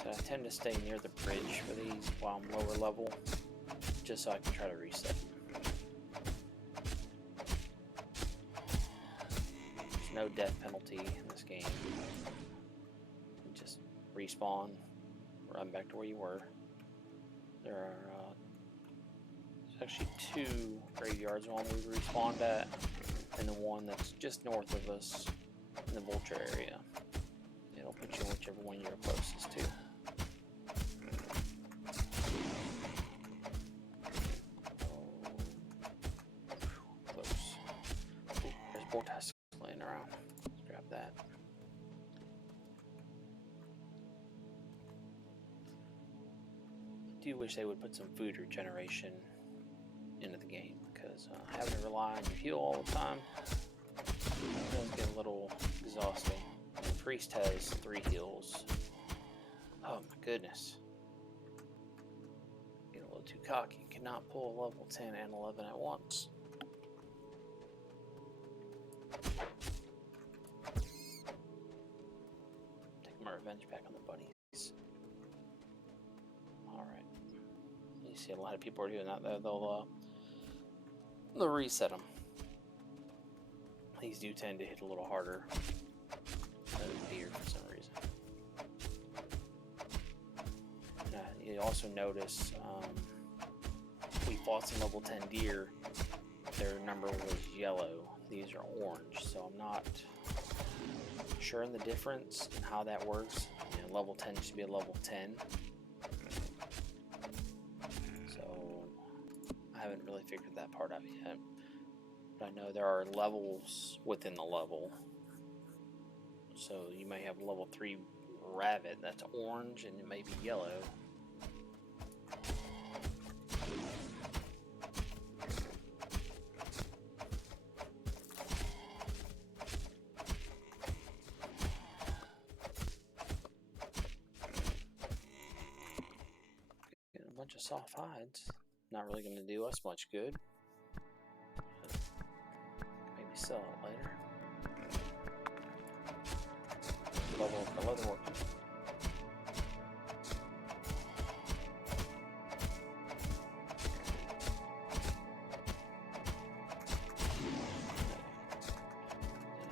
So I tend to stay near the bridge for these while I'm lower level, just so I can try to reset. No death penalty in this game. You just respawn, run back to where you were. There are there's actually 2 graveyards, one we respawned at, and the one that's just north of us in the vulture area. It'll put you in whichever one you're closest to. Close. Ooh, there's boar tusks laying around. Let's grab that. I do wish they would put some food regeneration into the game, because having to rely on your heal all the time does get a little exhausting. The priest has 3 heals. Oh my goodness. Getting a little too cocky. You cannot pull a level 10 and 11 at once. Take my revenge back on the buddies. Alright. You see a lot of people are doing that. They'll reset them. These do tend to hit a little harder than deer for some reason. You also notice we fought some level 10 deer. their number was yellow. These are orange, so I'm not sure in the difference and how that works. You know, level 10 should be a level 10. So I haven't really figured that part out yet. But I know there are levels within the level. So you may have level 3 rabbit that's orange and it may be yellow. Getting a bunch of soft hides. Not really going to do us much good. Maybe sell it later. Level up our leather work.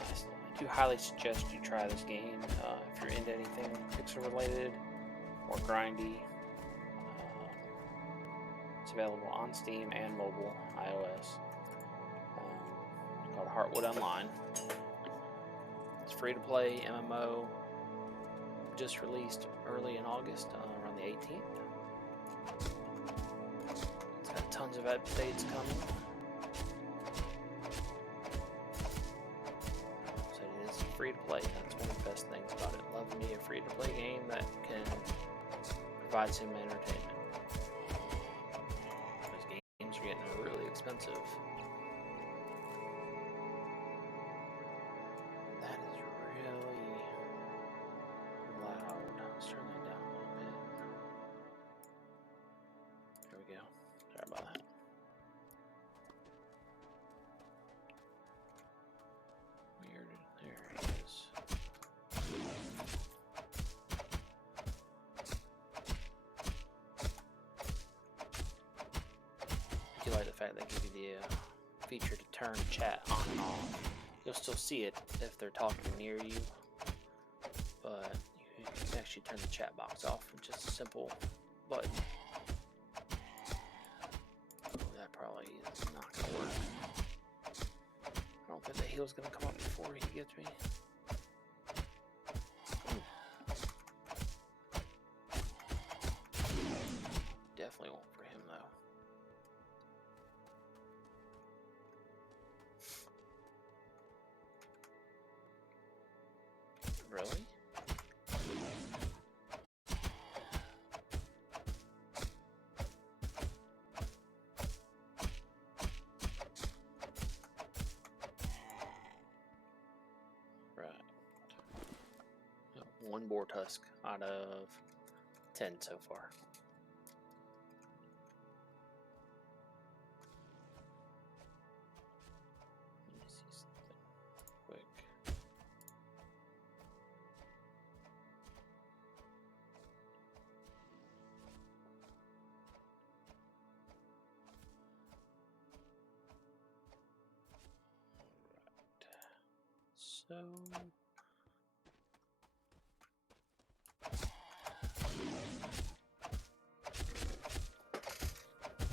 I do highly suggest you try this game if you're into anything pixel related or grindy. It's available on Steam and mobile, iOS. It's called Heartwood Online. It's free to play MMO. Just released early in August, around the 18th. It's got tons of updates coming. So it is free to play. That's one of the best things about it. Love me a free to play game that can provide some entertainment. Because games are getting really expensive. That is really loud. Let's turn that down a little bit. There we go. Sorry about that. Weird. There it is. I do like the fact they give you the feature to turn chat on and off. You'll still see it if they're talking near you, but you can actually turn the chat box off with just a simple button. That probably is not going to work. I don't think the heal's going to come up before he gets me. Definitely won't for him though. Really? Right. Yep, one boar tusk out of 10 so far. Let me see something quick. So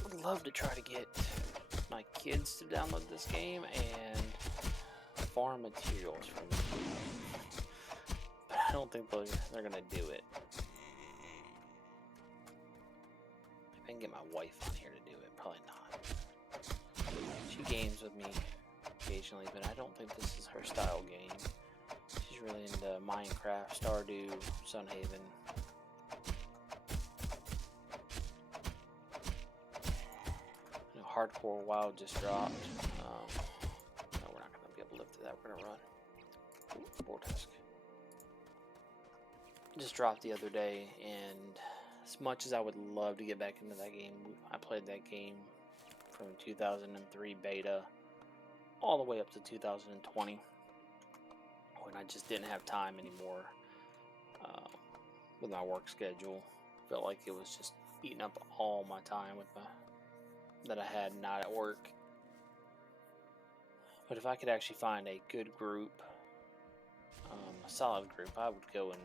I'd love to try to get my kids to download this game and farm materials from it. But I don't think they're gonna do it. If I can get my wife on here to do it, probably not. She games with me occasionally, but I don't think this is her style game. She's really into Minecraft, Stardew, Sunhaven. You know, Hardcore WoW just dropped. No, we're not going to be able to live through that. We're going to run. Ooh, Vortesk. Just dropped the other day, and as much as I would love to get back into that game, I played that game from 2003 beta all the way up to 2020 when I just didn't have time anymore with my work schedule. Felt like it was just eating up all my time with that I had not at work. But if I could actually find a good group, a solid group, I would go and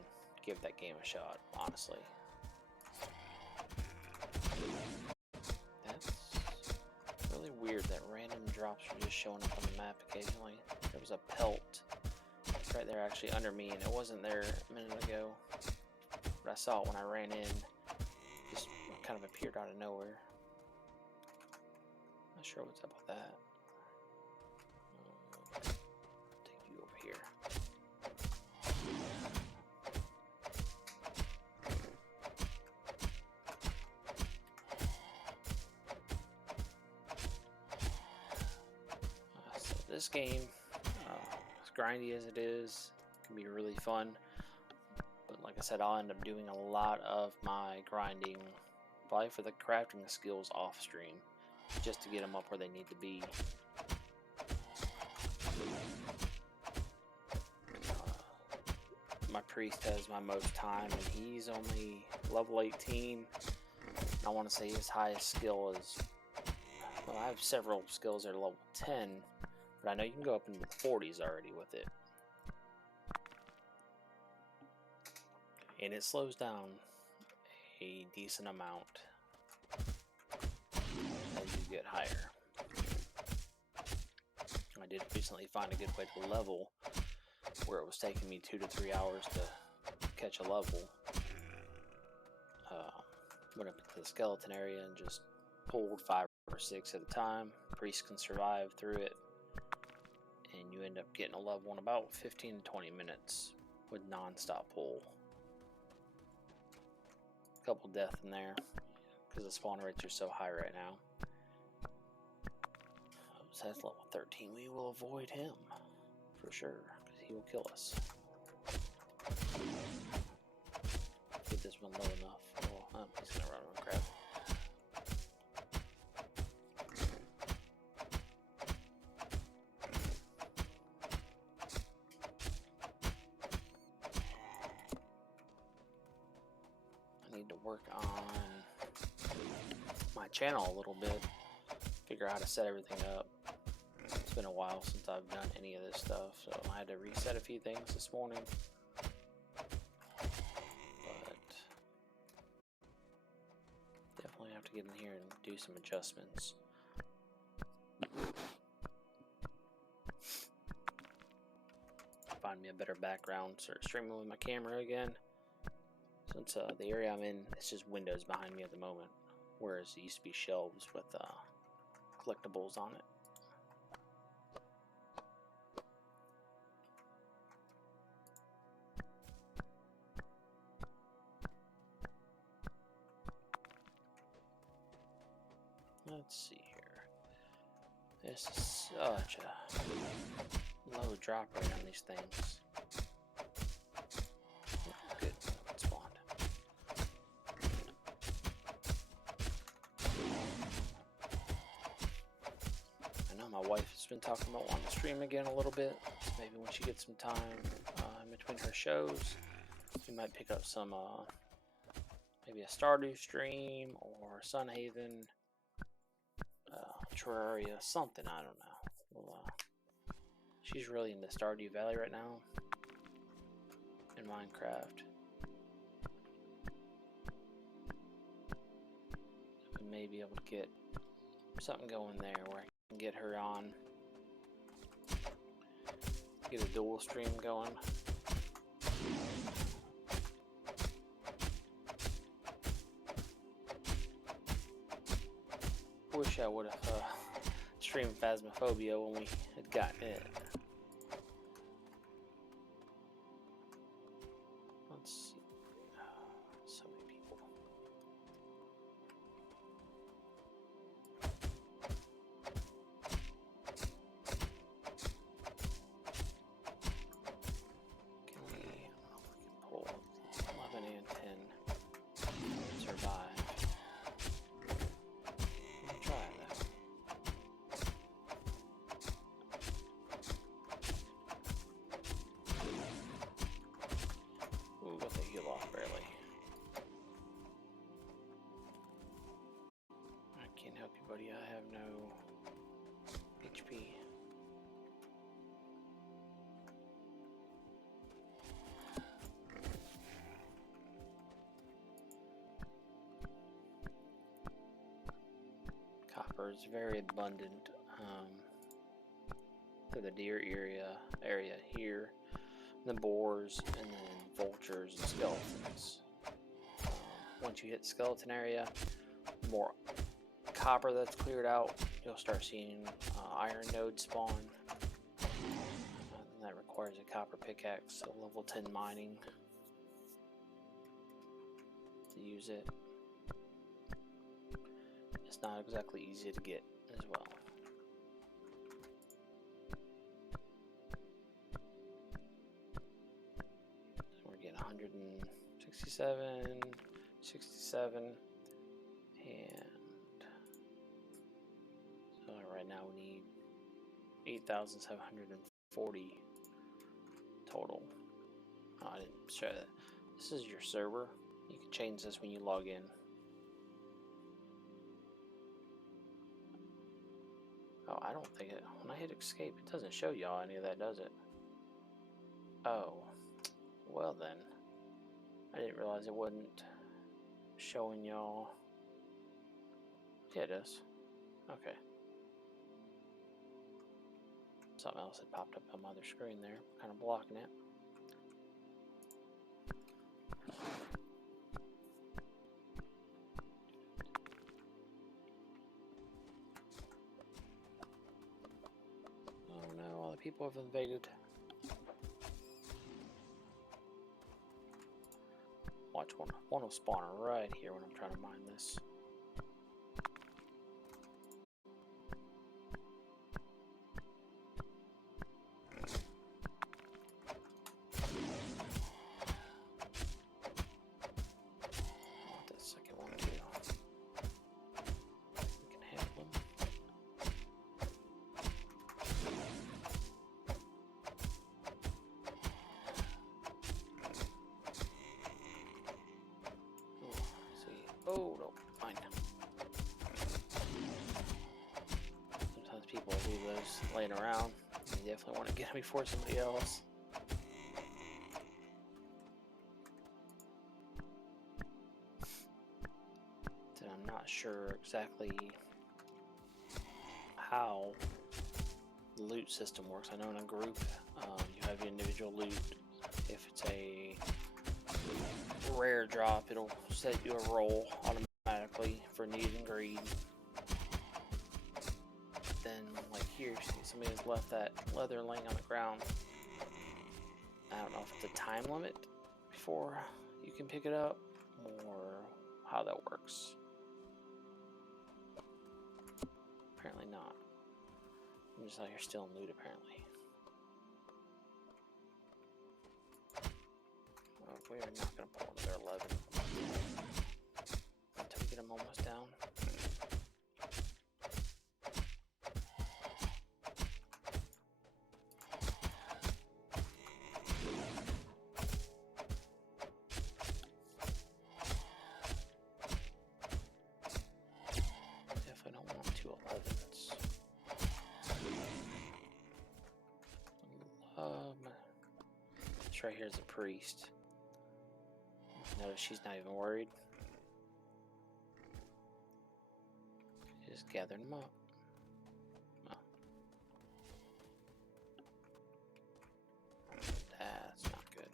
give that game a shot, honestly. That's really weird that random drops are just showing up on the map occasionally. There was a pelt right there actually under me, and it wasn't there a minute ago. But I saw it when I ran in. Just kind of appeared out of nowhere. Not sure what's up with that. Take you over here. So this game, as grindy as it is, can be really fun. But like I said, I'll end up doing a lot of my grinding, probably for the crafting skills off stream, just to get them up where they need to be. My priest has my most time, and he's only level 18. I want to say his highest skill is, well, I have several skills that are level 10, but I know you can go up into the 40s already with it. And it slows down a decent amount as you get higher. I did recently find a good way to level where it was taking me 2 to 3 hours to catch a level. Went up into the skeleton area and just pulled 5 or 6 at a time. Priests can survive through it, and you end up getting a level in about 15 to 20 minutes with non-stop pull. Couple death in there because the spawn rates are so high right now. So that's level 13. We will avoid him for sure because he will kill us. Get this one low enough. Oh, he's gonna run on crap. Work on my channel a little bit, figure out how to set everything up. It's been a while since I've done any of this stuff, so I had to reset a few things this morning. But definitely have to get in here and do some adjustments. Find me a better background, start streaming with my camera again. Since the area I'm in, it's just windows behind me at the moment, whereas it used to be shelves with collectibles on it. Let's see here. This is such a low drop rate on these things. Good. My wife has been talking about wanting to stream again a little bit. So maybe when she gets some time in between her shows, we might pick up some, maybe a Stardew stream or Sunhaven, Terraria, something, I don't know. Well, she's really into Stardew Valley right now in Minecraft. We may be able to get something going there where I can get her on, get a dual stream going. Wish I would have streamed Phasmophobia when we had gotten it. Let's see. So many people. Pull 11 and 10. Survive. I'll try that. Ooh, got the heal off barely. I can't help you, buddy. I have no HP. Copy copper is very abundant for the deer area here, the boars, and then vultures and skeletons. Once you hit the skeleton area, more copper that's cleared out, you'll start seeing iron nodes spawn. And that requires a copper pickaxe, so level 10 mining to use it. It's not exactly easy to get as well. So we're getting 167, 67, and so right now we need 8,740 total. Oh, I didn't show that. This is your server. You can change this when you log in. Oh, I don't think it. When I hit escape, it doesn't show y'all any of that, does it? Oh, well then. I didn't realize it wasn't showing y'all. Yeah, it does. Okay. Something else had popped up on my other screen there, kind of blocking it. Oh no, all the people have invaded. Watch one will spawn right here when I'm trying to mine this. What the second one do? We can handle them. Oh, no, fine. Sometimes people leave those laying around. You definitely want to get them before somebody else. So I'm not sure exactly how the loot system works. I know in a group you have your individual loot. If it's a rare drop, it'll set you a roll automatically for need and greed. Then, like here, see somebody has left that leather laying on the ground. I don't know if it's a time limit before you can pick it up or how that works. Apparently not. I'm just out here stealing loot apparently. Well, we are not going to pull another 11 until we get them almost down. Definitely don't want 2 11s. This right here is a priest. Notice she's not even worried. She's just gathering them up. Oh. That's not good.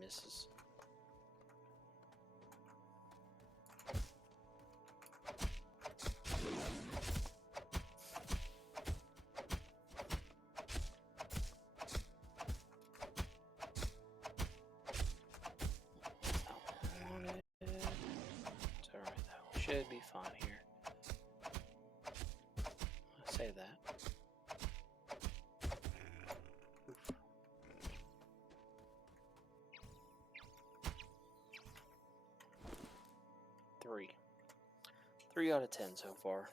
Misses. It's alright though. We should be fine here. I say that. 3 out of 10 so far.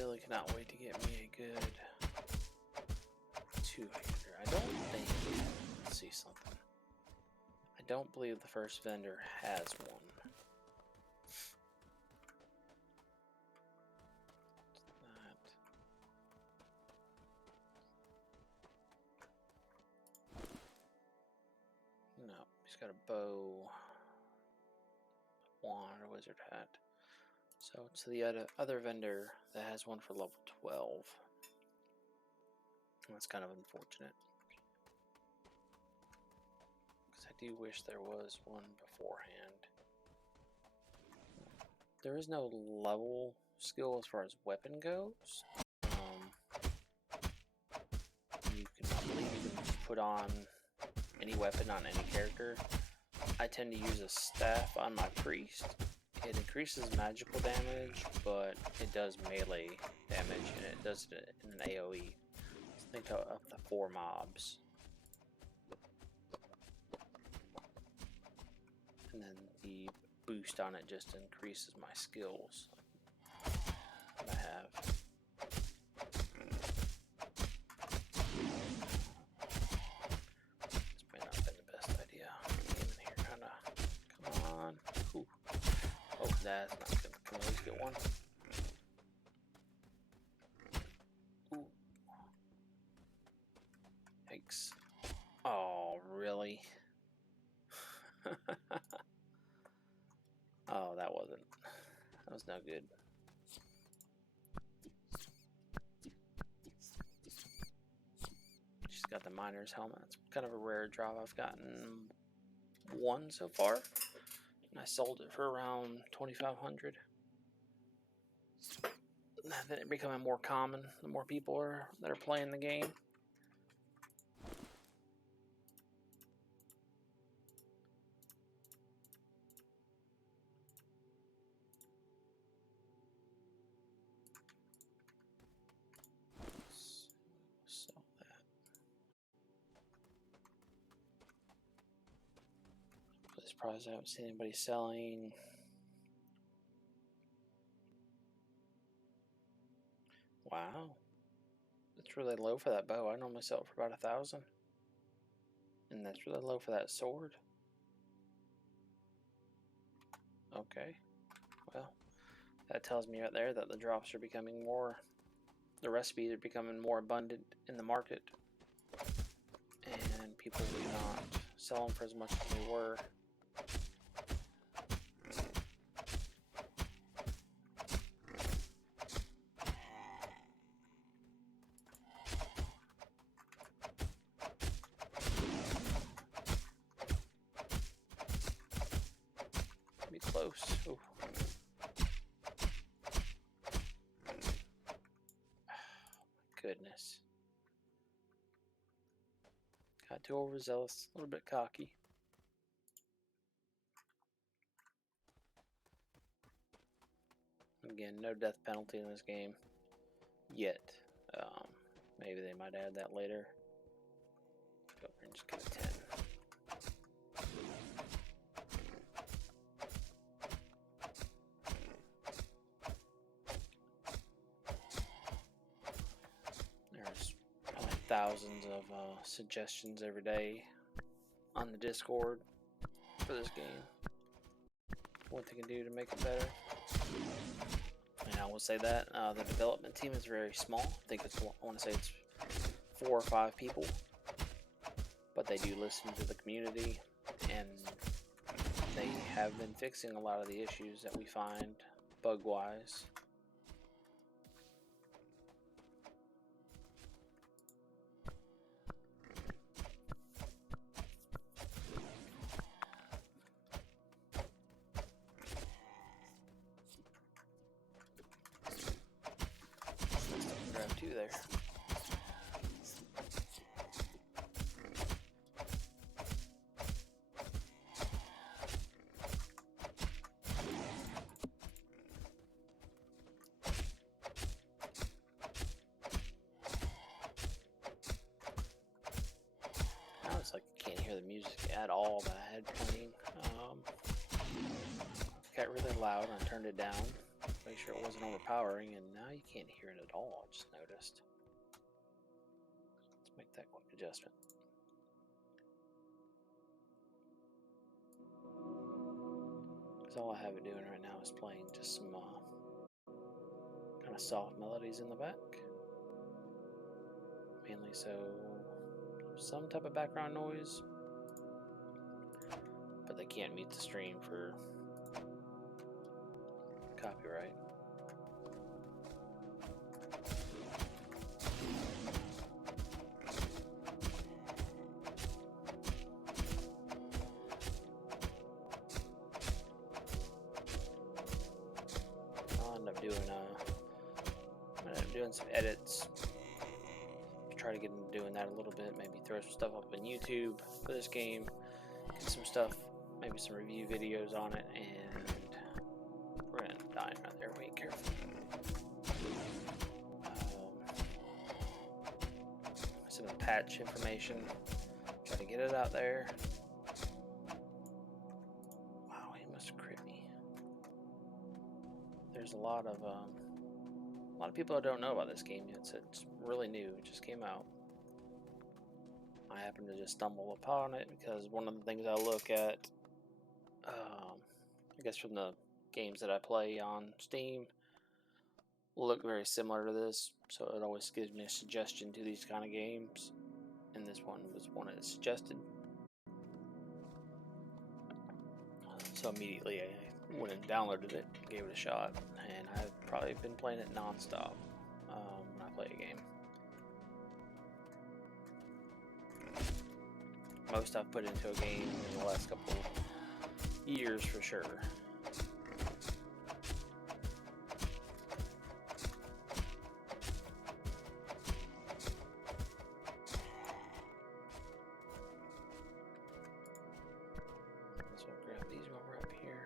really cannot wait to get me a good two-hander. I don't think, let's see something. I don't believe the first vendor has one. No, he's got a bow, wand, or wizard hat. So it's the other vendor that has one for level 12. That's kind of unfortunate, because I do wish there was one beforehand. There is no level skill as far as weapon goes. You can, I believe you can put on any weapon on any character. I tend to use a staff on my priest. It increases magical damage, but it does melee damage, and it does it in an AoE. I think up to 4 mobs. And then the boost on it just increases my skills that I have. This may not have been the best idea. Get in here, kinda. Come on. Ooh. Oh, that's not good. Can we at least get one? Ooh. Yikes. Oh, really? Oh, that was no good. She's got the miner's helmet. It's kind of a rare drop. I've gotten one so far, and I sold it for around 2,500. Then it becoming more common the more people that are playing the game. Sell that. For this price, I haven't seen anybody selling. Wow, that's really low for that bow. I normally sell it for about 1,000, and that's really low for that sword. Okay, well, that tells me right there that the drops are becoming more, the recipes are becoming more abundant in the market, and people do not sell them for as much as they were. Close. Ooh. Goodness. Got too overzealous, a little bit cocky. Again, no death penalty in this game yet. Maybe they might add that later. Go over and just get a 10. Thousands of suggestions every day on the Discord for this game. What they can do to make it better. And I will say that the development team is very small. I think it's, I want to say it's 4 or 5 people, but they do listen to the community, and they have been fixing a lot of the issues that we find bug-wise. There. Now it's like I can't hear the music at all that I had playing. Got really loud and I turned it down, make sure it wasn't overpowering, and now you can't hear it at all, I just noticed. Let's make that quick adjustment. Because all I have it doing right now is playing just some kind of soft melodies in the back. Mainly so some type of background noise, but they can't meet the stream for copyright. I'll end up doing some edits. Try to get into doing that a little bit. Maybe throw some stuff up on YouTube for this game. Get some stuff, maybe some review videos on it, and we're gonna end up dying right there. Wait, careful. Some of the patch information. Try to get it out there. Wow, he must have crit me. There's a lot of people that don't know about this game yet. It's really new. It just came out. I happened to just stumble upon it because one of the things I look at, I guess from the games that I play on Steam, look very similar to this, so it always gives me a suggestion to these kind of games, and this one was one that suggested. So immediately I went and downloaded it, gave it a shot, and I've probably been playing it non-stop when I play a game. Most I've put into a game in the last couple of years for sure. So I'll grab these while we're up here.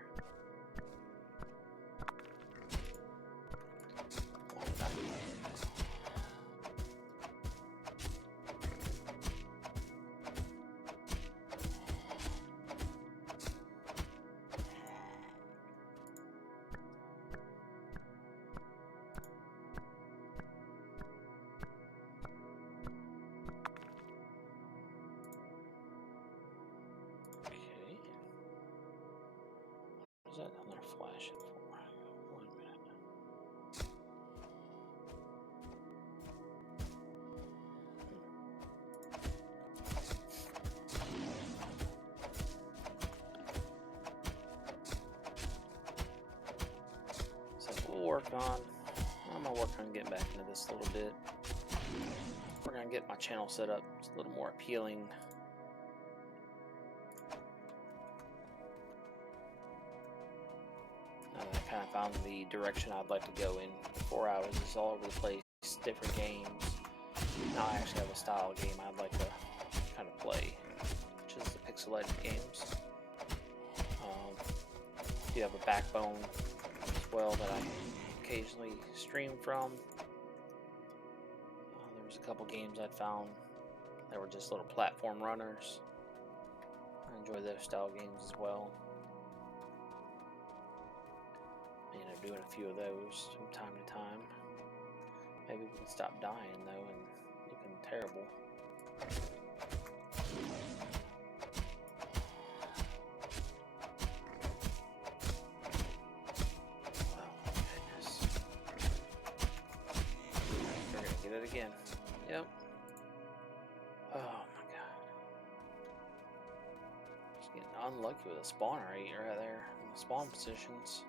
Is that on there flashing for? 1 minute. So we'll work on. I'm gonna work on getting back into this a little bit. We're gonna get my channel set up. It's a little more appealing. I kind of found the direction I'd like to go in. Before I was just all over the place, different games. Now I actually have a style of game I'd like to kind of play, which is the pixelated games. You have a Backbone as well that I occasionally stream from. There was a couple games I'd found that were just little platform runners. I enjoy those style games as well. Doing a few of those from time to time. Maybe we can stop dying though and looking terrible. Oh my goodness. We're gonna get it again. Yep. Oh my god. Just getting unlucky with a spawner right there in the spawn positions.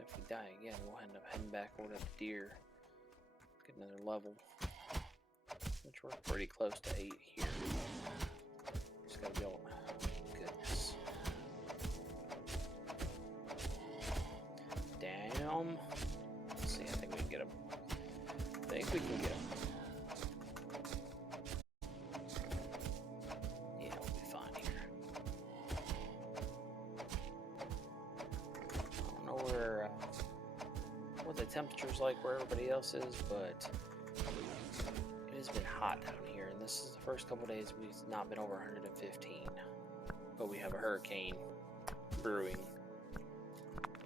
If we die again, we'll end up heading back over to the deer, get another level, which we're pretty close to 8 here. Just gotta go. Goodness. Damn. Let's see, I think we can get him. I think we can get him. Yeah, we'll be fine here. I don't know what the temperature's like where everybody else is, but it has been hot down here, and this is the first couple days we've not been over 115. but we have a hurricane brewing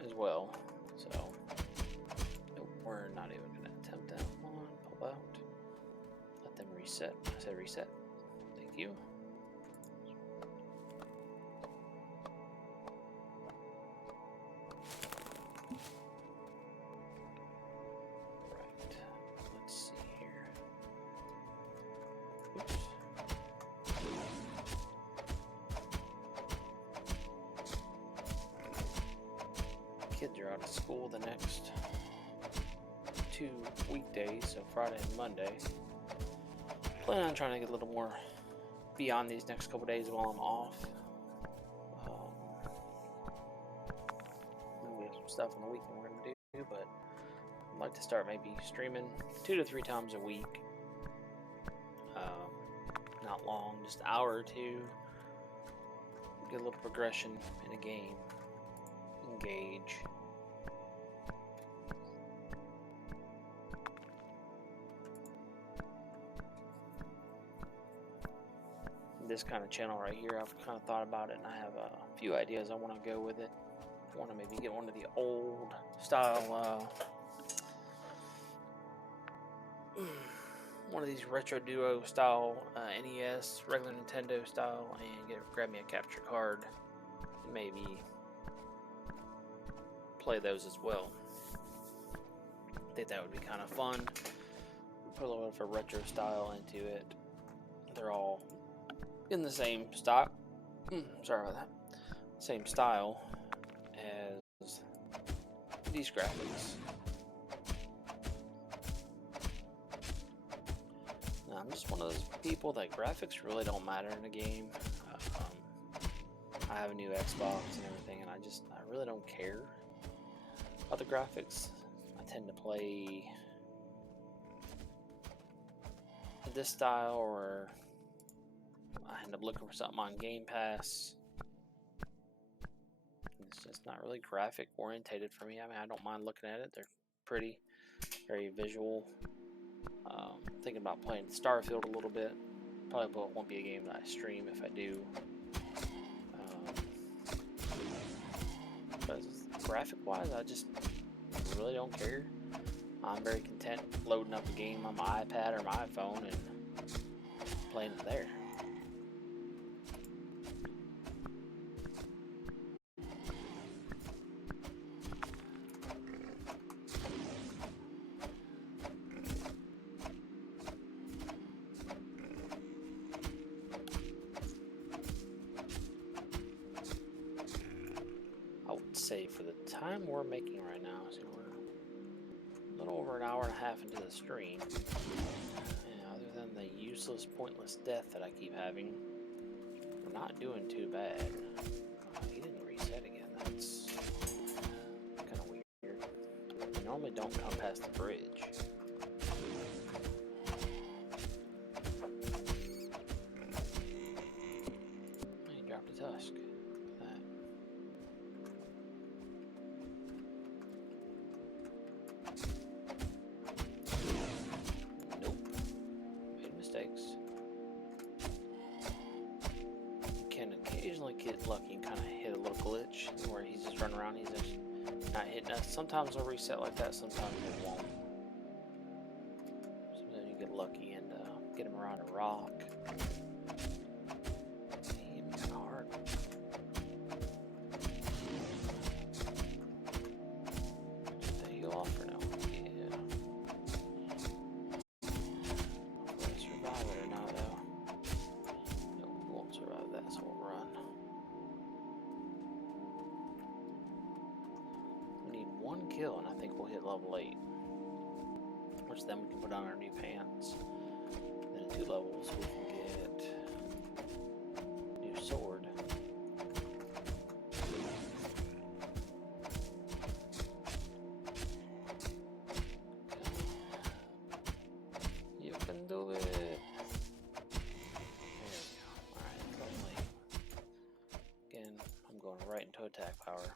as well. So nope, we're not even going to attempt that one. Pull out. Let them reset. I said reset. Thank you. Kids are out of school the next 2 weekdays, so Friday and Monday. Plan on trying to get a little more beyond these next couple days while I'm off. We have some stuff on the weekend we're going to do, but I'd like to start maybe streaming 2 to 3 times a week. Not long, just an hour or two. Get a little progression in a game. Engage. This kind of channel right here, I've kind of thought about it, and I have a few ideas I want to go with it. I want to maybe get one of the old style, one of these retro duo style NES, regular Nintendo style, and grab me a capture card and maybe play those as well. I think that would be kind of fun. Put a little bit of a retro style into it. They're all in the same stock. Sorry about that. Same style as these graphics. Now, I'm just one of those people that graphics really don't matter in a game. I have a new Xbox and everything, and I really don't care about the graphics. I tend to play this style, or I end up looking for something on Game Pass. It's just not really graphic orientated for me. I mean, I don't mind looking at it. They're pretty, very visual. Thinking about playing Starfield a little bit. Probably won't be a game that I stream if I do. But graphic-wise, I really don't care. I'm very content loading up a game on my iPad or my iPhone and playing it there. I would say for the time we're making right now, so we're a little over an hour and a half into the stream. And other than the useless, pointless death that I keep having, we're not doing too bad. He didn't reset again. That's kind of weird. I normally don't come past the bridge. He dropped a tusk. Get lucky and kind of hit a little glitch where he's just running around, he's just not hitting us. Sometimes they'll reset like that, sometimes they won't. Sometimes you get lucky and get him around a rock. He hit me kind of hard. Did he go off or no? Yeah. Hopefully I survive it or not though. No, we won't survive that, so we'll run. One kill and I think we'll hit level 8, which then we can put on our new pants. Then in 2 levels we can get new sword. You can do it. There we go. Alright, level 8. Again, I'm going right into attack power.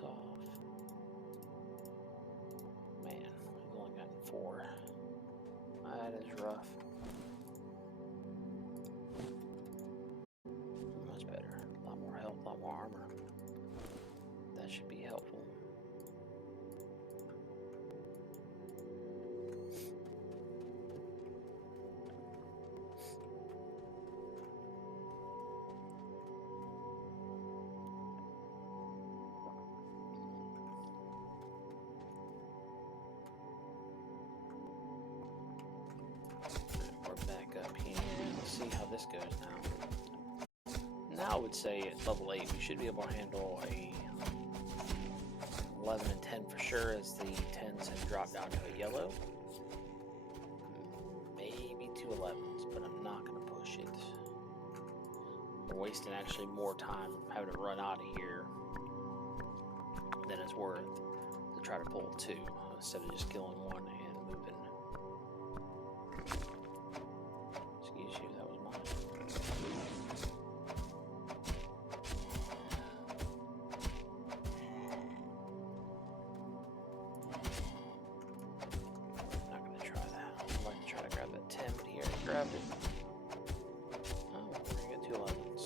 this off. Man, we've only gotten 4. That is rough. Much better. A lot more health, a lot more armor. That should be helpful. Back up here. Let's see how this goes now. Now I would say at level 8 we should be able to handle a 11 and 10 for sure, as the 10s have dropped down to a yellow. Maybe 2 11s, but I'm not going to push it. We're wasting actually more time having to run out of here than it's worth to try to pull 2 instead of just killing 1 and moving. Excuse you, that was mine. I'm not going to try that. I'd like to try to grab that 10, but he already grabbed it. Oh, we're going to get 2 11s.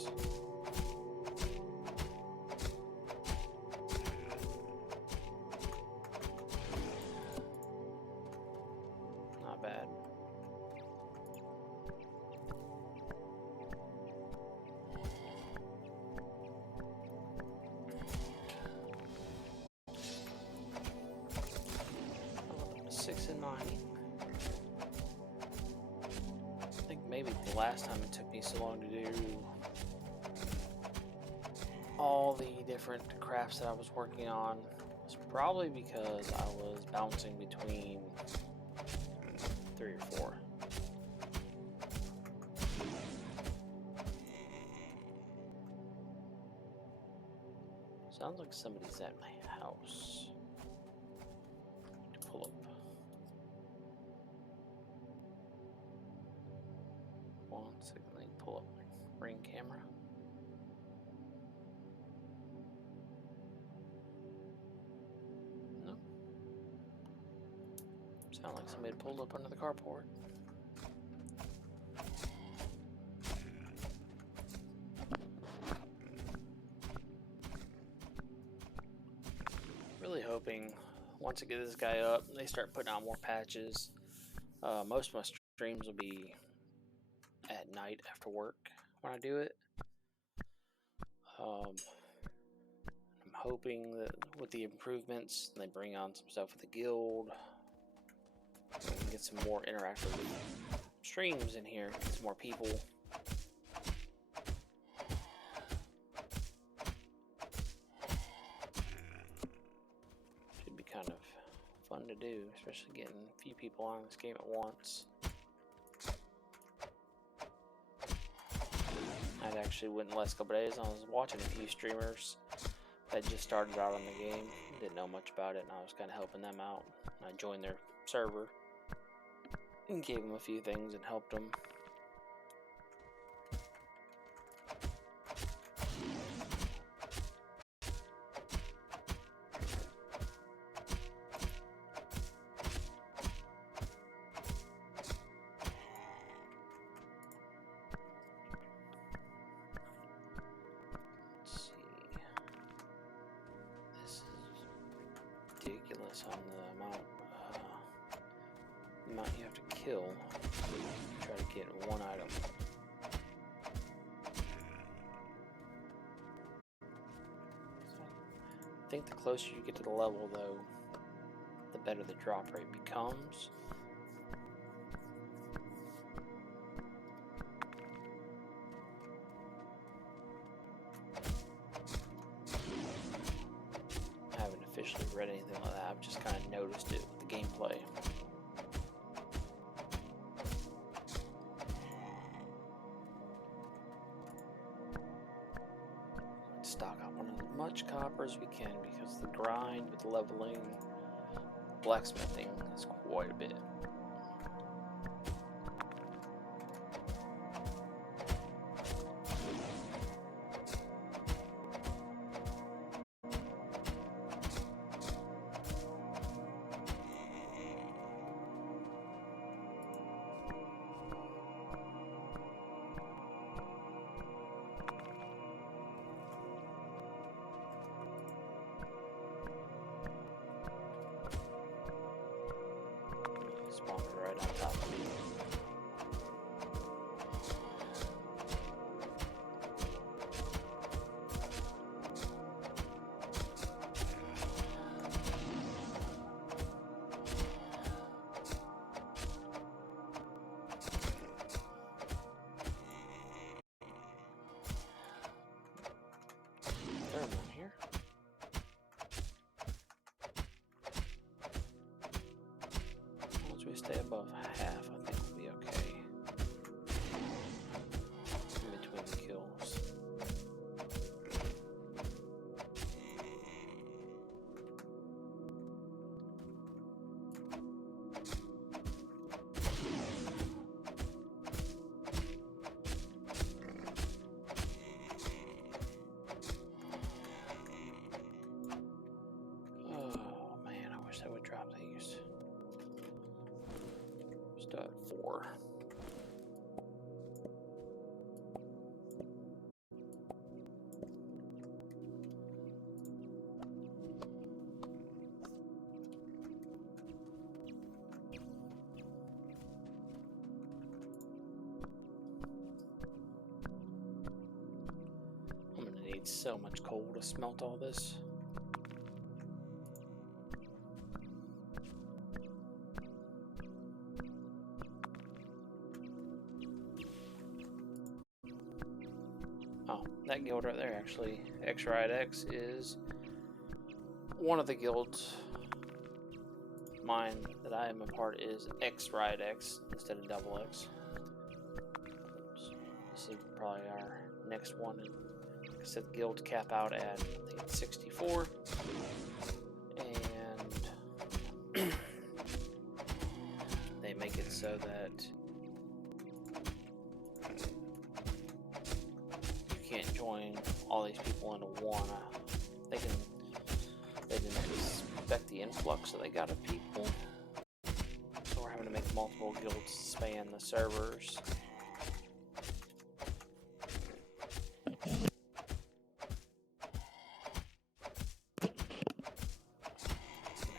Not bad. Oh, 6 and 9. I think maybe the last time it took me so long to do all the different crafts that I was working on was probably because I was bouncing between 3 or 4. Sounds like somebody's at my house. To pull up. One second, let me pull up my ring camera. No. Sound like somebody pulled up under the carport. Really hoping once I get this guy up, they start putting out more patches. Most of my streams will be at night after work when I do it. I'm hoping that with the improvements, they bring on some stuff with the guild. We can get some more interactive streams in here, get some more people. Should be kind of fun to do, especially getting a few people on this game at once. I actually went in the last couple days, I was watching a few streamers that just started out on the game, didn't know much about it, and I was kind of helping them out. I joined their server and gave them a few things and helped them. Ridiculous on the amount you have to kill to try to get one item. I think the closer you get to the level, though, the better the drop rate becomes. I haven't officially read anything like that, I've just kind of noticed it with the gameplay. Stock up on as much copper as we can, because the grind with leveling blacksmithing is quite a bit. right on top of me. Third one here. Once we stay above half, I think we'll be okay. In between the kills. Oh man, I wish I would drop these. Still at 4. I'm gonna need so much coal to smelt all this. Oh, that guild right there actually, X-Ride-X, is one of the guilds. Mine that I am a part is X-Ride-X instead of Double X. So this is probably our next one. And like I said, guilds cap out at, I think it's 64. And they make it so that you can't join all these people into one. They didn't expect the influx that they got of people, so we're having to make multiple guilds span the servers.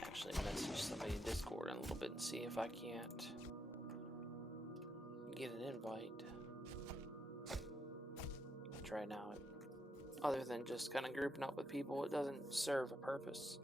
Actually message somebody in Discord in a little bit and see if I can't get an invite. But right now, other than just kind of grouping up with people, it doesn't serve a purpose.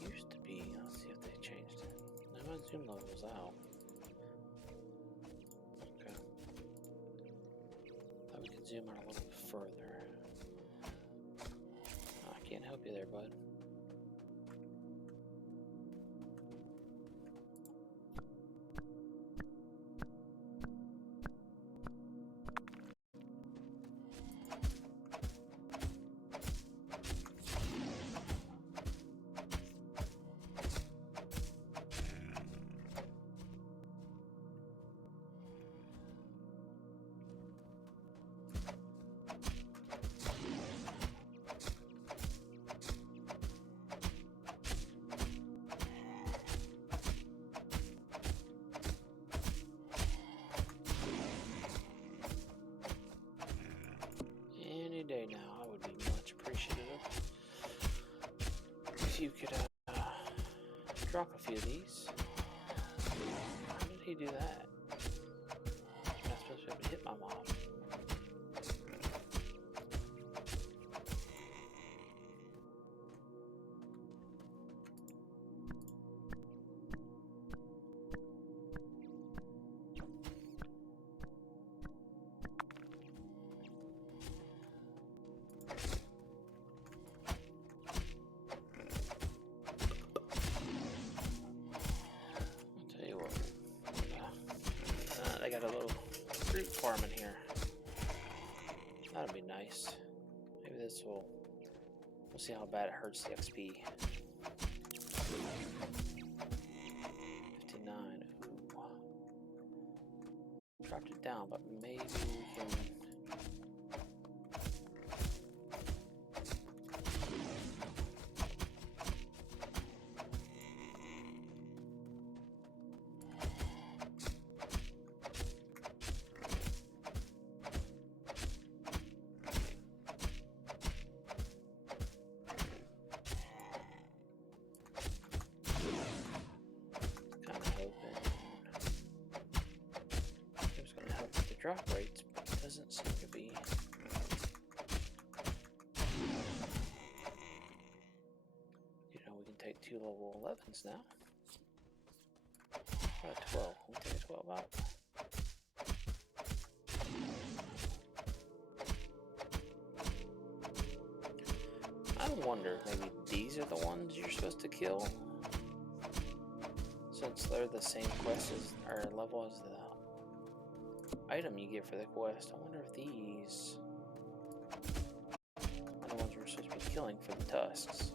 Used to be, let's see if they changed it. No, my zoom level's out. Okay. Thought we could zoom out a little bit further. Oh, I can't help you there, bud. Any day now, I would be much appreciative if you could drop a few of these. How did he do that? I'm not supposed to be able to hit my mob. They got a little fruit farm in here. That'll be nice. Maybe this will... We'll see how bad it hurts the XP. 59. Ooh. Dropped it down, but maybe we can... drop rates, but it doesn't seem to be. You know, we can take 2 level 11s now. 12. We take a 12 out. I wonder if maybe these are the ones you're supposed to kill, since they're the same quest as, or level as the item you get for the quest. I wonder if these are the ones we're supposed to be killing for the tusks.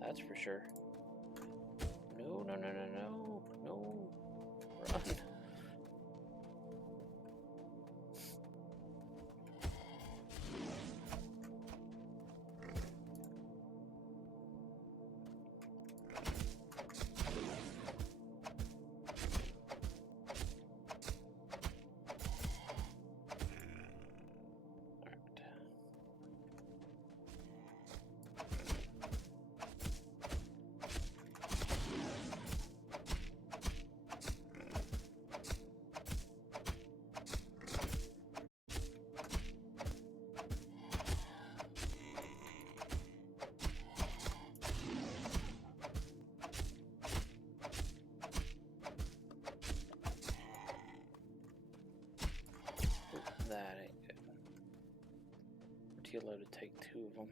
That's for sure. No, no, no, no, no, no. Run. That ain't good. Tilo to take 2 of them.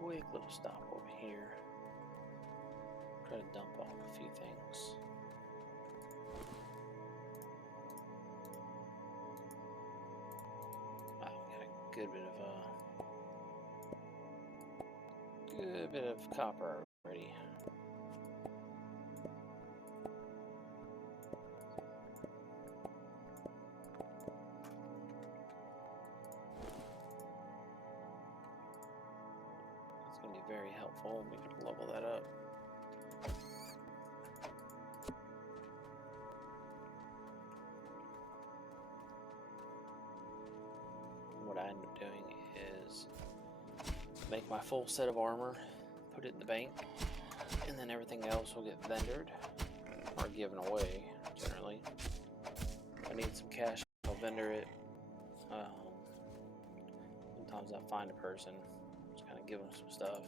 Quick little stop over here. Try to dump off a few things. Wow, we got a good bit of copper already. Very helpful. We could level that up. What I end up doing is make my full set of armor, put it in the bank, and then everything else will get vendored or given away, generally. If I need some cash, I'll vendor it. Sometimes I find a person, just kind of give them some stuff.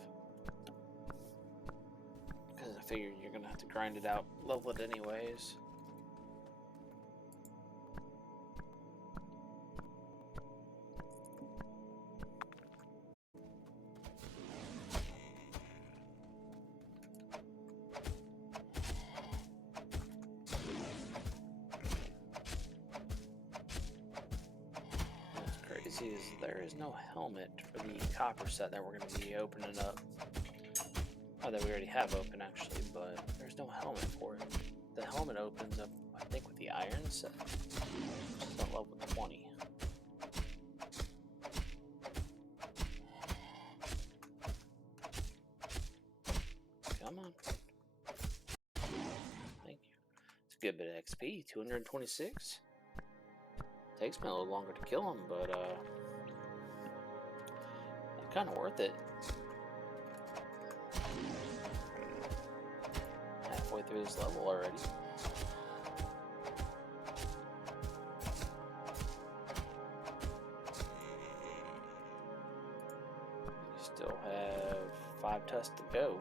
Because I figured you're going to have to grind it out, level it anyways. What's crazy is there is no helmet for the copper set that we're going to be opening up. Oh, that we already have open actually, but there's no helmet for it. The helmet opens up, I think, with the iron set, which is on level 20. good bit of XP, 226. Takes me a little longer to kill him, but kind of worth it. Halfway through this level already. We still have 5 tusks to go.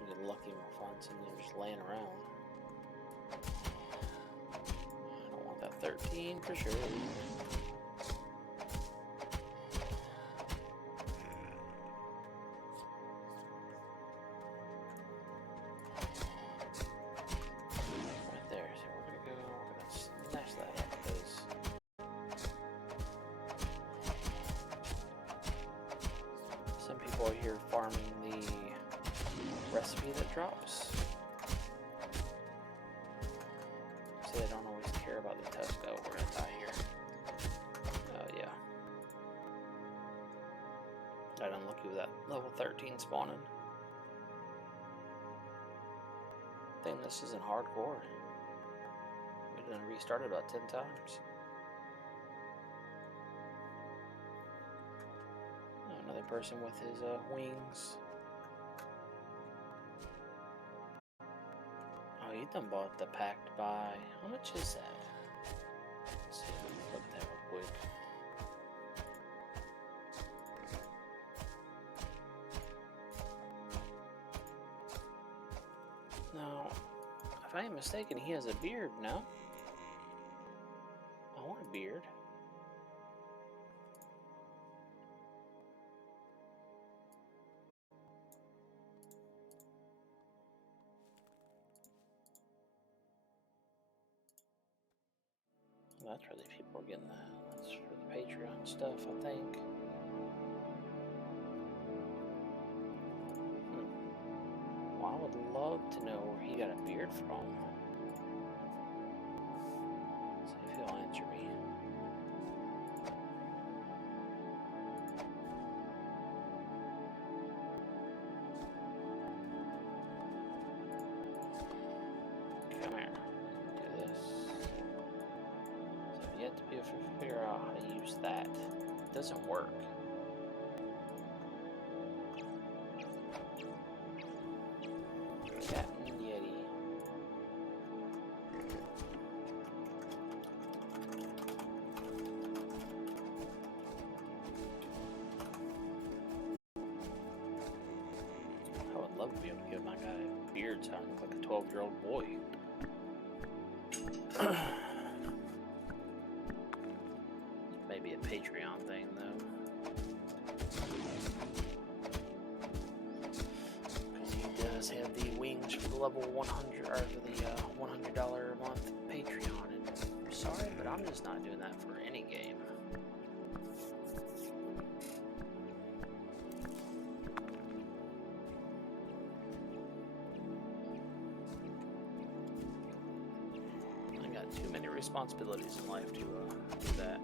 We get lucky and we'll find some of them just laying around. I don't want that 13 for sure. People are here farming the recipe that drops. See, I don't always care about the tusk. Oh, we're gonna die here. Oh, yeah. Got unlucky with that level 13 spawning. I think this isn't hardcore. We done restarted about 10 times. Another person with his wings. Oh, he done bought the packed buy. How much is that? Let's see, let's look at that real quick. Now, if I ain't mistaken, he has a beard now. I want a beard. That's where these people are getting that. That's for the Patreon stuff, I think. Well, I would love to know where he got a beard from. Let's see if he'll answer me. Come here. Do this. Yet to be able to figure out how to use that. It doesn't work. Captain Yeti. I would love to be able to give my guy a beard so I look like a 12-year-old boy. Maybe a Patreon thing, though. Because he does have the wings for the level 100, or for the $100 a month Patreon. And I'm sorry, but I'm just not doing that for any game. I got too many responsibilities in life to do that.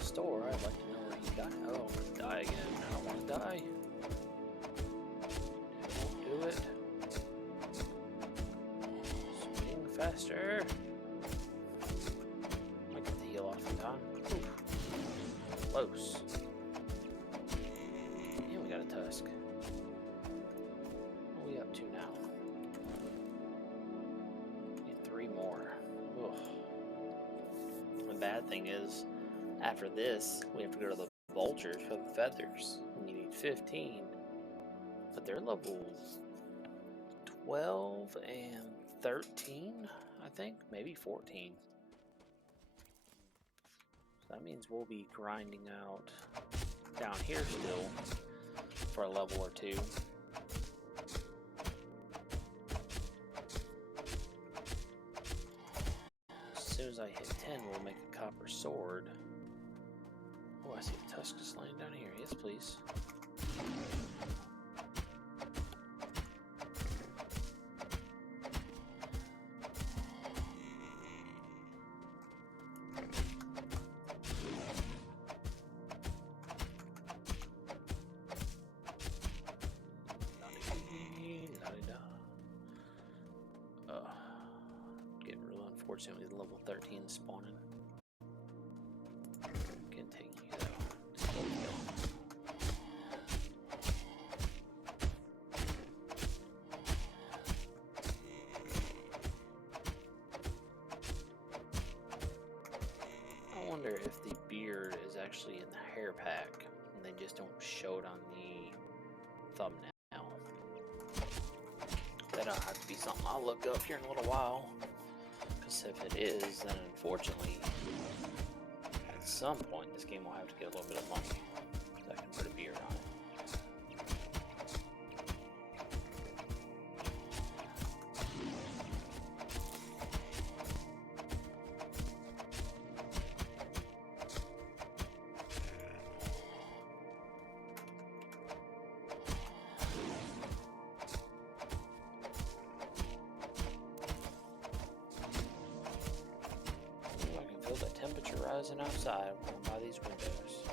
Store, I'd like to know where he got it. Oh, I'm gonna die again. I don't want to die. Won't do it. Swing faster. Might get the heal off in time. Oof. Close. And we got a tusk. What are we up to now? Need 3 more. Ugh. The bad thing is, after this, we have to go to the vultures for the feathers. And you need 15. But they're levels 12 and 13, I think. Maybe 14. that means we'll be grinding out down here still for a level or two. As soon as I hit 10, we'll make a copper sword. Oh, I see a tusk just laying down here. Yes, please. Getting real unfortunately level 13 spawning. Continue though. Just hold it going. I wonder if the beard is actually in the hair pack and they just don't show it on the thumbnail. That'll have to be something I'll look up here in a little while. Because if it is, then unfortunately, at some point, this game will have to get a little bit of money so I can put a beard on it. The temperature rising outside by these windows.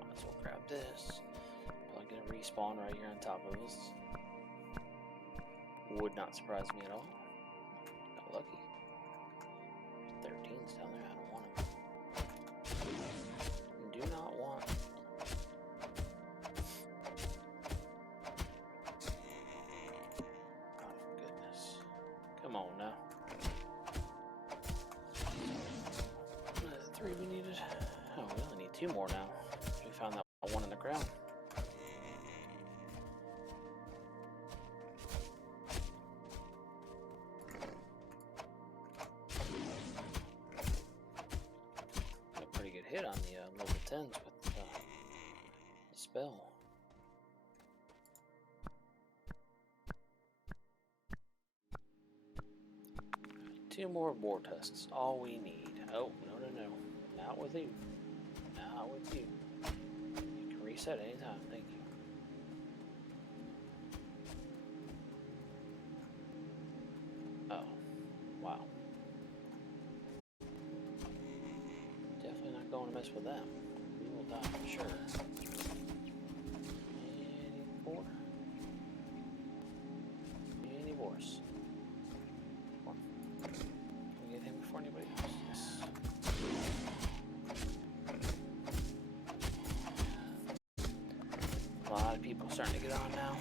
Might as well grab this. Probably gonna respawn right here on top of us. Would not surprise me at all. Got lucky. 13's down there. I don't want him. Do not want. Come on now. Three we needed. Oh, we only need 2 more now. We found that one in the ground. Got a pretty good hit on the level 10s with the spell. Two more boar tusks, all we need. Oh, no. Not with you. Not with you. You can reset anytime, thank you. Oh, wow. Definitely not going to mess with them. We will die for sure. Any boar? Any boars? Before anybody else. Yes. A lot of people starting to get on now.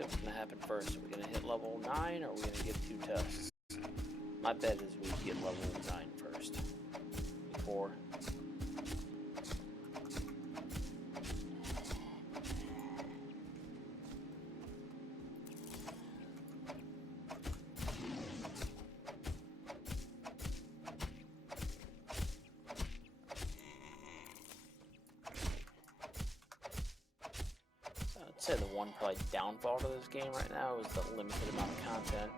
What's going to happen first? Are we going to hit level 9 or are we going to get 2 tusks? My bet is we get level 9 first. Before. say the one probably downfall to this game right now is the limited amount of content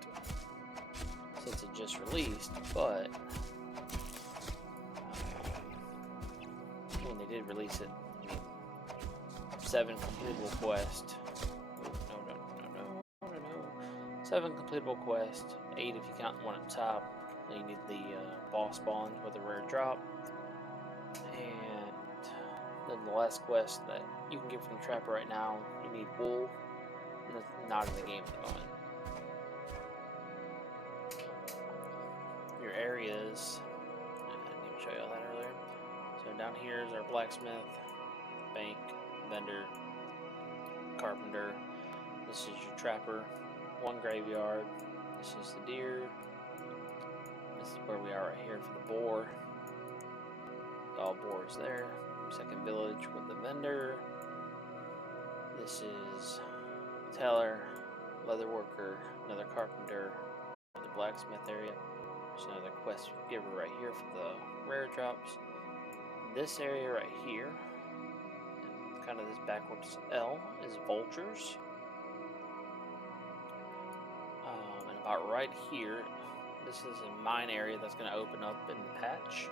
since it just released, but when they did release it, I mean, 7 completable quests. No. 7 completable quests, 8 if you count the one at the top. Then you need the boss spawns with a rare drop, and then the last quest that you can get from the trapper right now, you need wool, and that's not in the game at the moment. Your areas, I didn't even show you all that earlier. So down here is our blacksmith, bank, vendor, carpenter. This is your trapper. 1 graveyard. This is the deer. This is where we are right here for the boar. All boars there. Second village with the vendor. This is teller, leather worker, another carpenter, another blacksmith area. There's another quest giver right here for the rare drops. This area right here, kind of this backwards L, is vultures. And about right here, this is a mine area that's going to open up in the patch.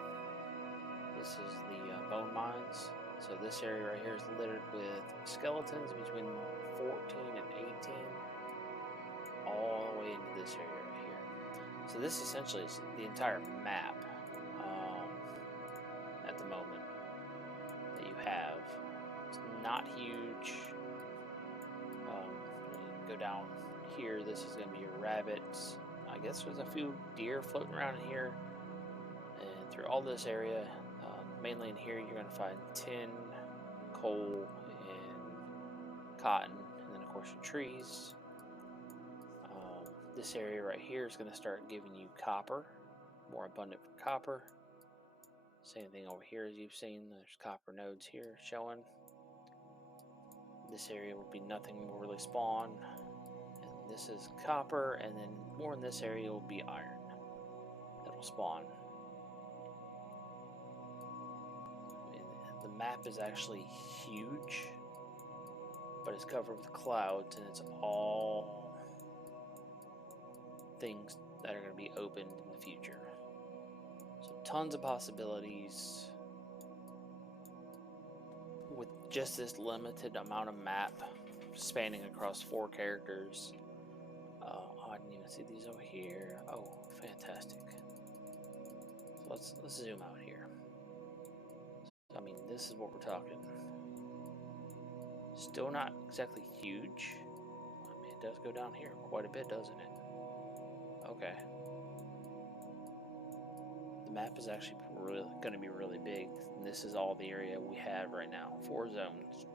This is the bone mines. So this area right here is littered with skeletons between 14 and 18, all the way into this area right here. So this essentially is the entire map at the moment that you have. It's not huge. You go down here, this is going to be your rabbits. I guess there's a few deer floating around in here. And through all this area, mainly in here, you're going to find tin, coal, and cotton, and then of course your trees. This area right here is going to start giving you copper, more abundant for copper. Same thing over here as you've seen, there's copper nodes here showing. This area will be nothing will really spawn. And this is copper, and then more in this area will be iron that'll spawn. The map is actually huge, but it's covered with clouds, and it's all things that are going to be opened in the future. So tons of possibilities with just this limited amount of map spanning across 4 characters. I didn't even see these over here. Oh, fantastic. So let's zoom out here. I mean, this is what we're talking. Still not exactly huge. I mean, it does go down here quite a bit, doesn't it? Okay. The map is actually really going to be really big. And this is all the area we have right now. 4 zones.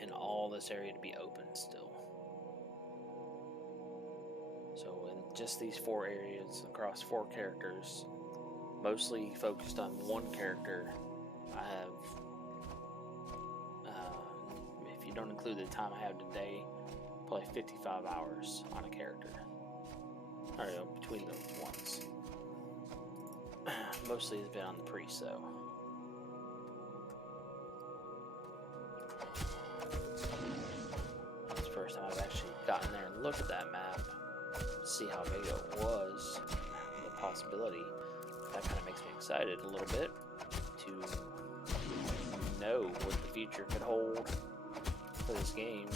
And all this area to be open still. So in just these 4 areas across 4 characters, mostly focused on 1 character, I have, if you don't include the time I have today, probably 55 hours on a character. Or between the ones. Mostly has been on the priest though. That's the first time I've actually gotten there and looked at that map, see how big it was, the possibility. That kind of makes me excited a little bit to know what the future could hold for this game.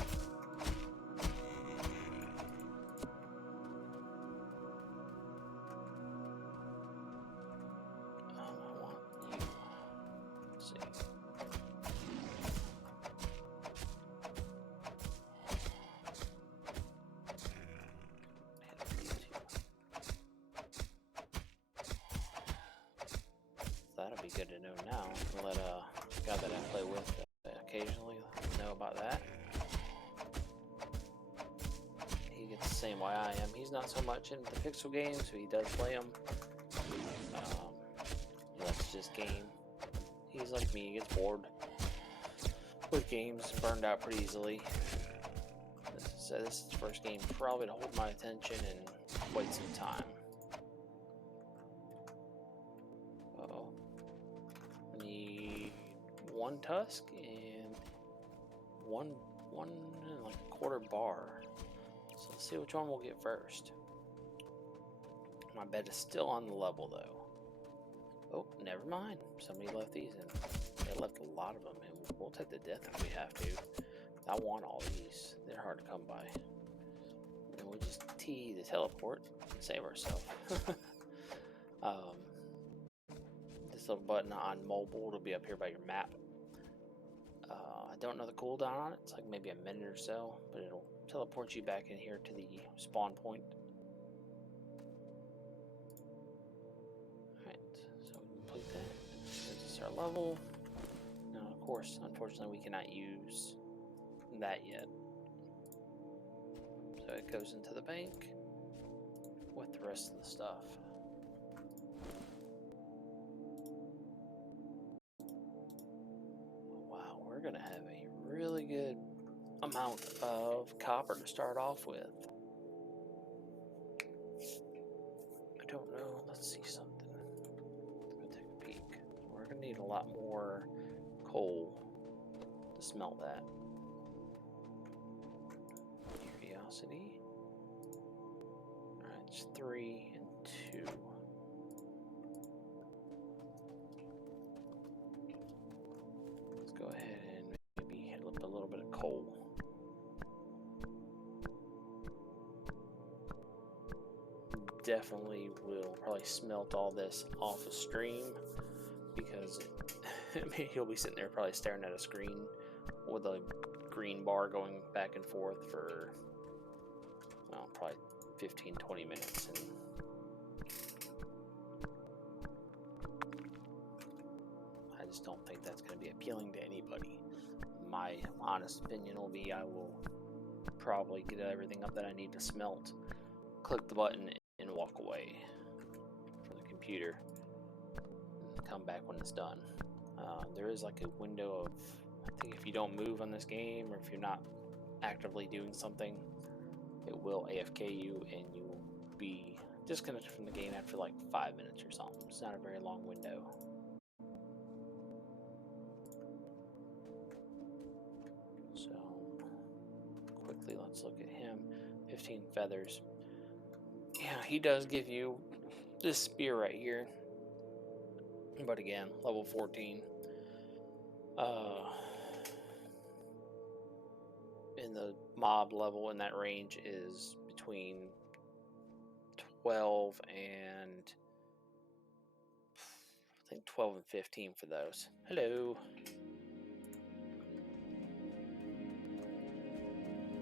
That'll be good to know now. Let a guy that I play with occasionally know about that. He gets the same way I am. He's not so much into the pixel games, so he does play them. He likes to just game. He's like me, he gets bored with games, burned out pretty easily. So this is the first game probably to hold my attention in quite some time. Need 1 tusk and one and like a quarter bar. So let's see which one we'll get first. My bet is still on the level though. Oh, never mind. Somebody left these in. They left a lot of them, and we'll take the death if we have to. I want all these. They're hard to come by. And we'll just T the teleport and save ourselves. This little button on mobile will be up here by your map. I don't know the cooldown on it. It's like maybe a minute or so, but it'll teleport you back in here to the spawn point. Alright, so we complete that. This is our level. Now, of course, unfortunately, we cannot use that yet. So it goes into the bank with the rest of the stuff. Wow, we're gonna have a really good amount of copper to start off with. I don't know, let's see something. Let's go take a peek. We're gonna need a lot more coal to smelt that. Curiosity. Alright, it's 3 and 2. Let's go ahead and maybe hit up a little bit of coal. Definitely will probably smelt all this off of stream because I mean, he'll be sitting there probably staring at a screen with a green bar going back and forth for, well, probably 15-20 minutes. And I just don't think that's going to be appealing to anybody. My honest opinion will be I will probably get everything up that I need to smelt, click the button, and walk away from the computer and come back when it's done. There is like a window of, I think if you don't move on this game or if you're not actively doing something, it will AFK you and you will be disconnected from the game after like 5 minutes or something. It's not a very long window. So quickly let's look at him. 15 feathers. Yeah, he does give you this spear right here, but again, level 14. In the mob level in that range is between 12 and I think 12 and 15 for those. Hello.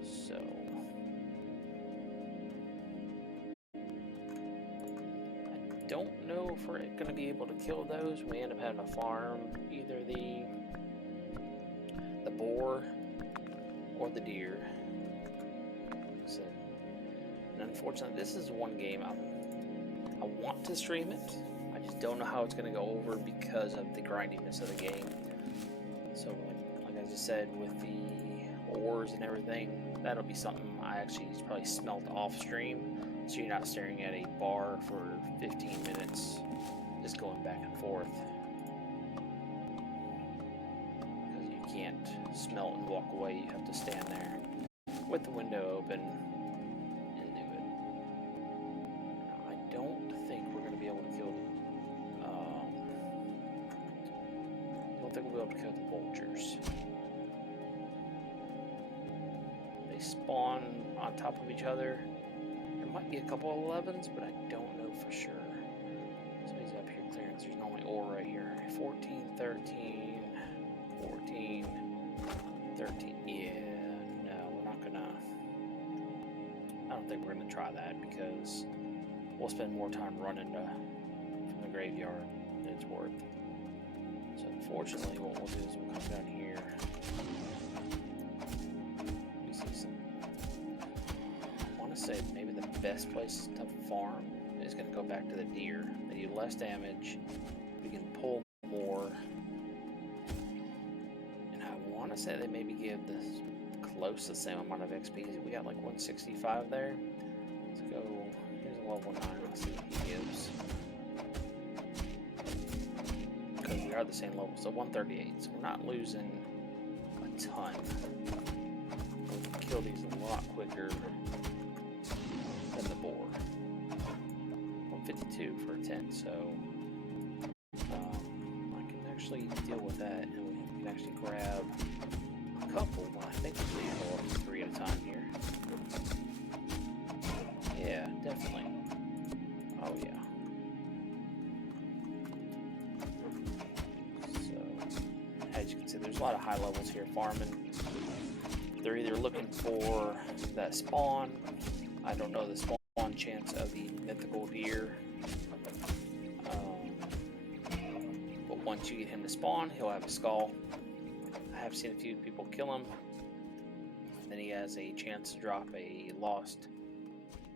So I don't know if we're going to be able to kill those. We end up having to farm either the boar or the deer. So, and unfortunately, this is one game I want to stream it. I just don't know how it's going to go over because of the grindiness of the game. So, like I just said, with the ores and everything, that'll be something I actually probably smelt off stream, so you're not staring at a bar for 15 minutes, just going back and forth. Can't smelt and walk away, you have to stand there with the window open and do it. Now, I don't think we're going to be able to kill I don't think we'll be able to kill the vultures. They spawn on top of each other. There might be a couple of 11s, but I don't know for sure. Somebody's up here clearing. There's normally ore right here. 14, 13. 14, 13, yeah, no, we're not gonna, I don't think we're gonna try that because we'll spend more time running from the graveyard than it's worth. So unfortunately what we'll do is we'll come down here. We see some, I want to say maybe the best place to farm is gonna go back to the deer. They do less damage, we can pull more. I want to say they maybe give this close to the same amount of XP. We got like 165 there. Let's go. Here's a level 9. Let's see what he gives. Because we are the same level. So 138. So we're not losing a a ton. We can kill these a lot quicker than the boar. 152 for a 10, so I can actually deal with that, and we can actually grab a couple. I think we can handle up to 3 at a time here. Yeah, definitely. Oh yeah. So, as you can see, there's a lot of high levels here farming. They're either looking for that spawn. I don't know the spawn chance of the mythical deer. But once you get him to spawn, he'll have a skull. I have seen a few people kill him. Then he has a chance to drop a lost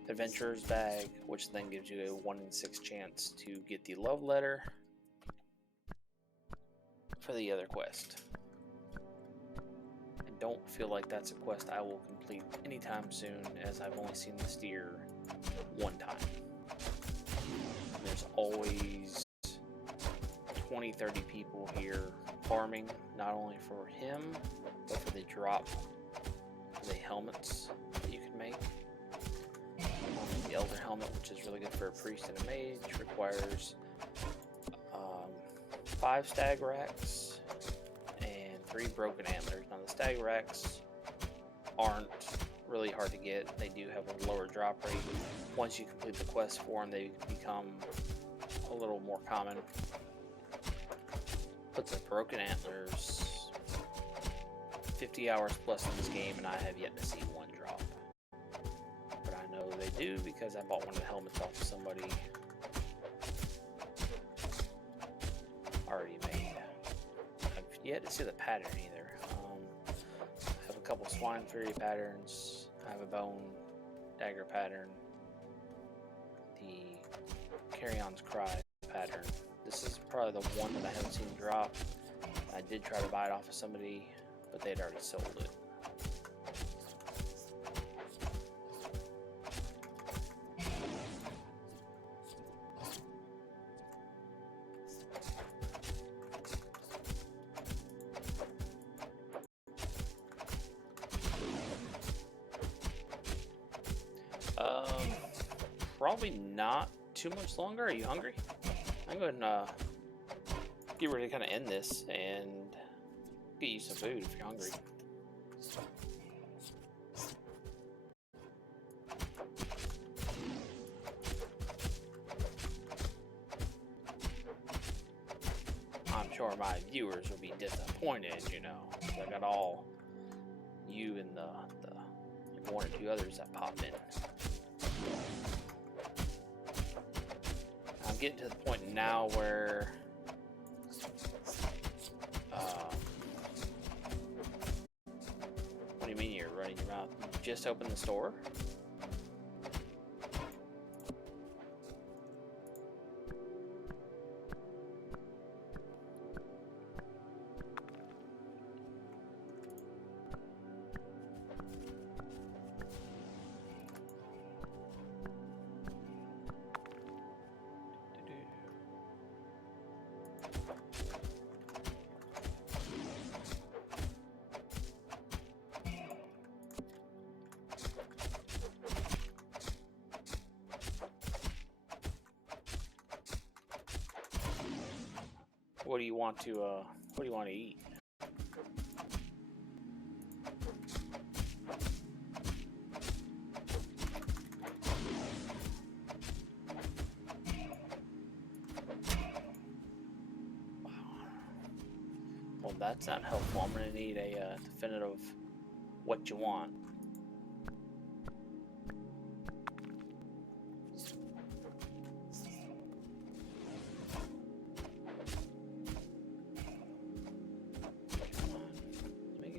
adventurer's bag, which then gives you a 1 in 6 chance to get the love letter for the other quest. I don't feel like that's a quest I will complete anytime soon, as I've only seen this deer one time. There's always 20-30 people here farming, not only for him, but for the drop for the helmets that you can make. The Elder Helmet, which is really good for a priest and a mage, requires 5 stag racks and 3 broken antlers. Now the stag racks aren't really hard to get. They do have a lower drop rate. Once you complete the quest for them, they become a little more common. But the broken antlers, 50 hours plus in this game, and I have yet to see one drop. But I know they do because I bought one of the helmets off of somebody already made. I've yet to see the pattern either. I have a couple Swine Fury patterns. I have a Bone Dagger pattern. The Carrion's Cry pattern. This is probably the one that I haven't seen drop. I did try to buy it off of somebody, but they'd already sold it. Probably not too much longer. Are you hungry? I'm going to get ready to kind of end this and get you some food if you're hungry. I'm sure my viewers will be disappointed, you know. I got all you and the 1 or 2 others that pop in. I'm getting to the point now where what do you mean you're running your mouth? You just opened the store? What do you want to eat? Wow. Well, that's not helpful. I'm gonna need a definitive what you want.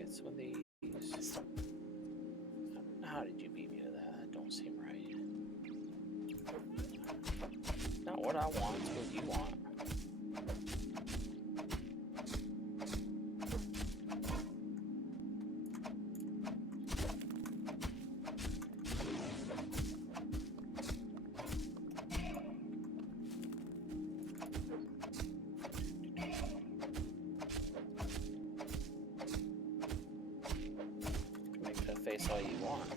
Some of these. How did you beat me to that? That don't seem right. Not what I want, it's what you want. base all you want.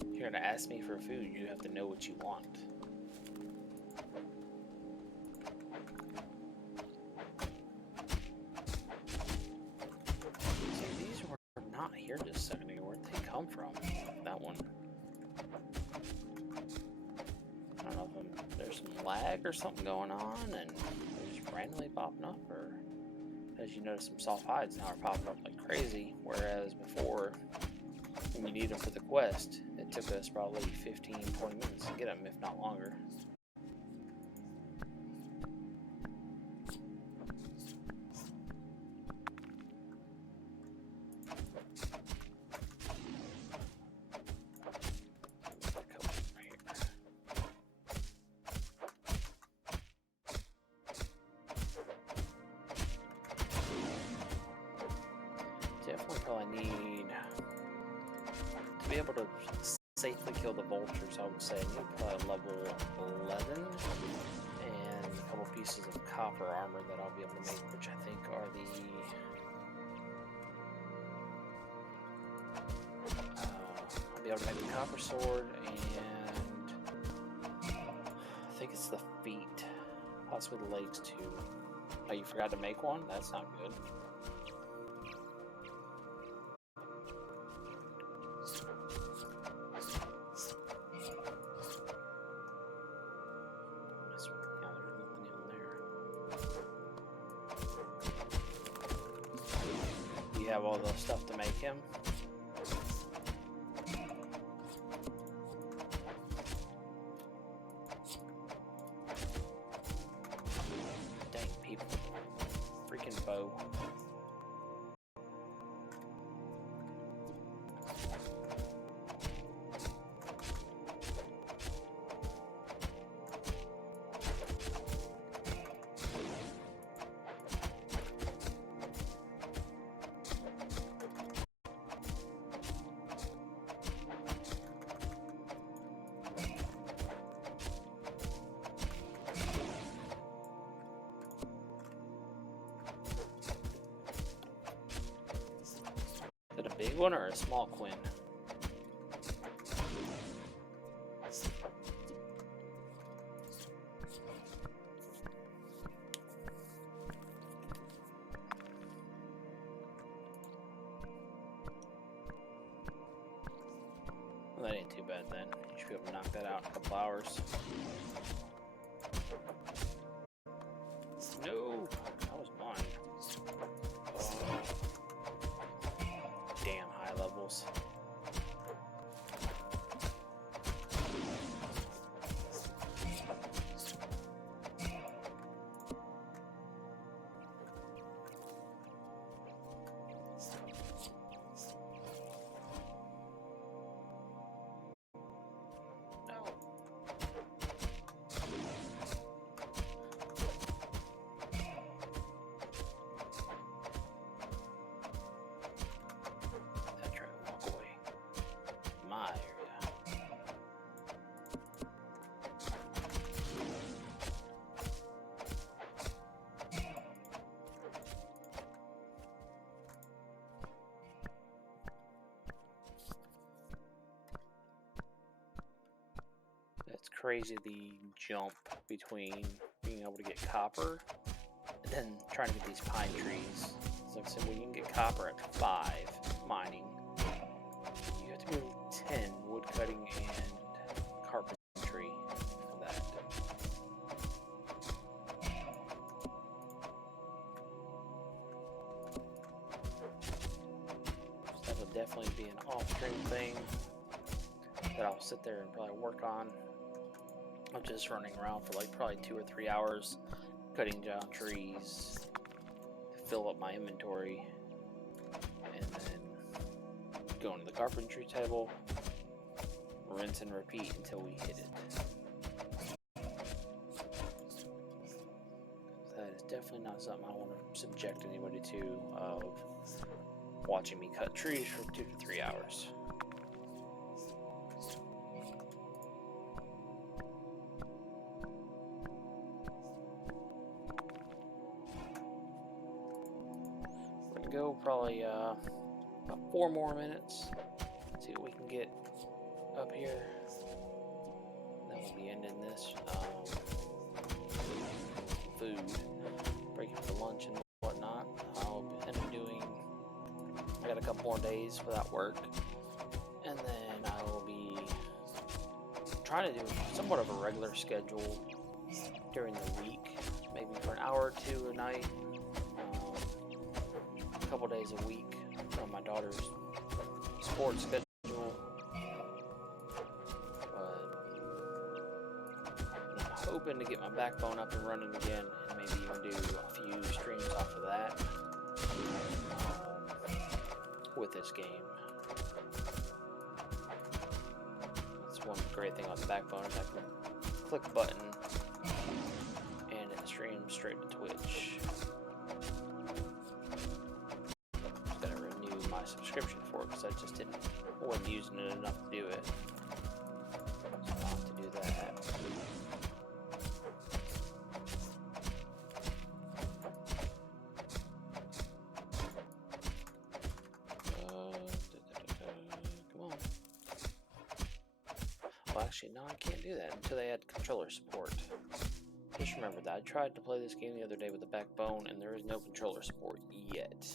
If you're gonna ask me for food, you have to know what you want. So these were not here just a second ago. Where'd they come from? That one. I don't know if there's some lag or something going on and they're just randomly popping up, or as you notice, some soft hides now are popping up like crazy, whereas before, when you need them for the quest, it took us probably 15-20 minutes to get them, if not longer. Definitely probably need to be able to safely kill the vultures. I would say I need probably level 11 and a couple pieces of copper armor that I'll be able to make, which I think are the I'll be able to make a copper sword, and I think it's the feet, possibly the legs too. Oh, you forgot to make one? That's not good. You have all the stuff to make him. Dang people. Freaking bow. Is it a big one or a small quinn? Well, that ain't too bad then. You should be able to knock that out in a couple hours. No! That was mine. Oh. Damn high levels. It's crazy the jump between being able to get copper and then trying to get these pine trees. So like I said, when you can get copper at 5 mining, you have to go 10 wood cutting and carpentry for that. So that would definitely be an off-stream thing that I'll sit there and probably work on. I'm just running around for like probably 2 or 3 hours, cutting down trees to fill up my inventory, and then going to the carpentry table, rinse and repeat until we hit it. That is definitely not something I want to subject anybody to, of watching me cut trees for 2 to 3 hours. Go probably about 4 more minutes, See what we can get up here. Then we'll be ending this. Food, breaking for lunch and whatnot. I'll end up doing. I got a couple more days without work, and then I will be trying to do somewhat of a regular schedule during the week, maybe for an hour or two a night, a couple days a week on my daughter's sports schedule. Hoping to get my backbone up and running again, and maybe even do a few streams off of that with this game. That's one great thing on the backbone is I can click a button and it streams straight to Twitch. I'm gonna renew my subscription for it because I just wasn't using it enough to do it. So I'll have to do that. Actually, no, I can't do that until they add controller support. Just remember that. I tried to play this game the other day with the backbone, and there is no controller support yet.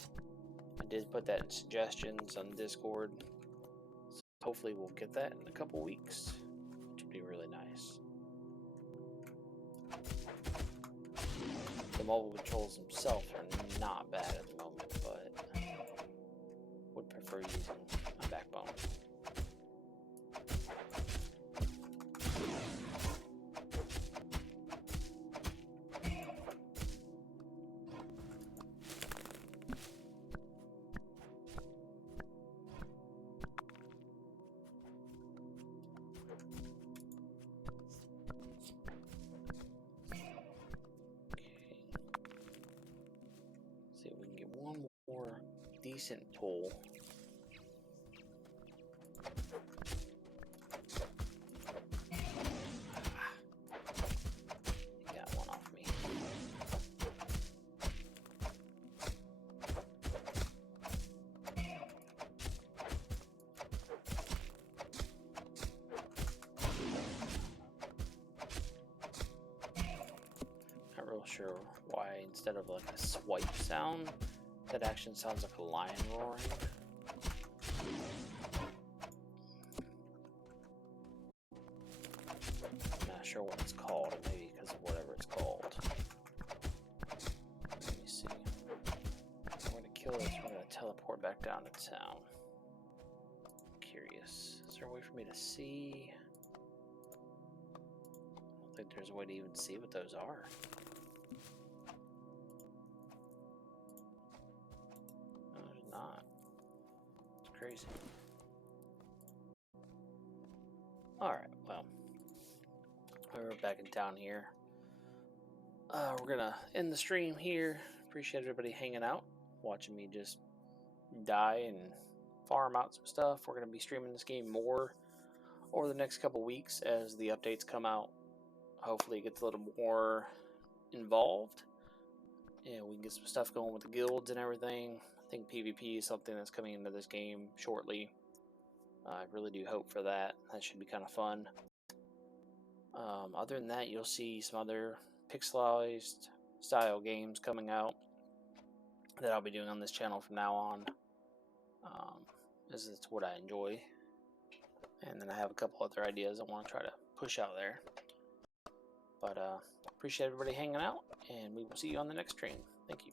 I did put that in suggestions on Discord. So hopefully we'll get that in a couple weeks, which would be really nice. The mobile controls themselves are not bad at the moment, but would prefer using my backbone. Decent pull. Got one off me. Not real sure why instead of like a swipe sound, that actually sounds like a lion roaring. I'm not sure what it's called, maybe because of whatever it's called. Let me see. I'm going to kill this, we're going to teleport back down to town. I'm curious. Is there a way for me to see? I don't think there's a way to even see what those are. Crazy. Alright, well, we're back in town here. We're gonna end the stream here. Appreciate everybody hanging out, watching me just die and farm out some stuff. We're gonna be streaming this game more over the next couple weeks as the updates come out. Hopefully it gets a little more involved, and we can get some stuff going with the guilds and everything. I think PvP is something that's coming into this game shortly. I really do hope for that. That should be kind of fun. Other than that, you'll see some other pixelized style games coming out that I'll be doing on this channel from now on. This is what I enjoy. And then I have a couple other ideas I want to try to push out there. But appreciate everybody hanging out, and we will see you on the next stream. Thank you.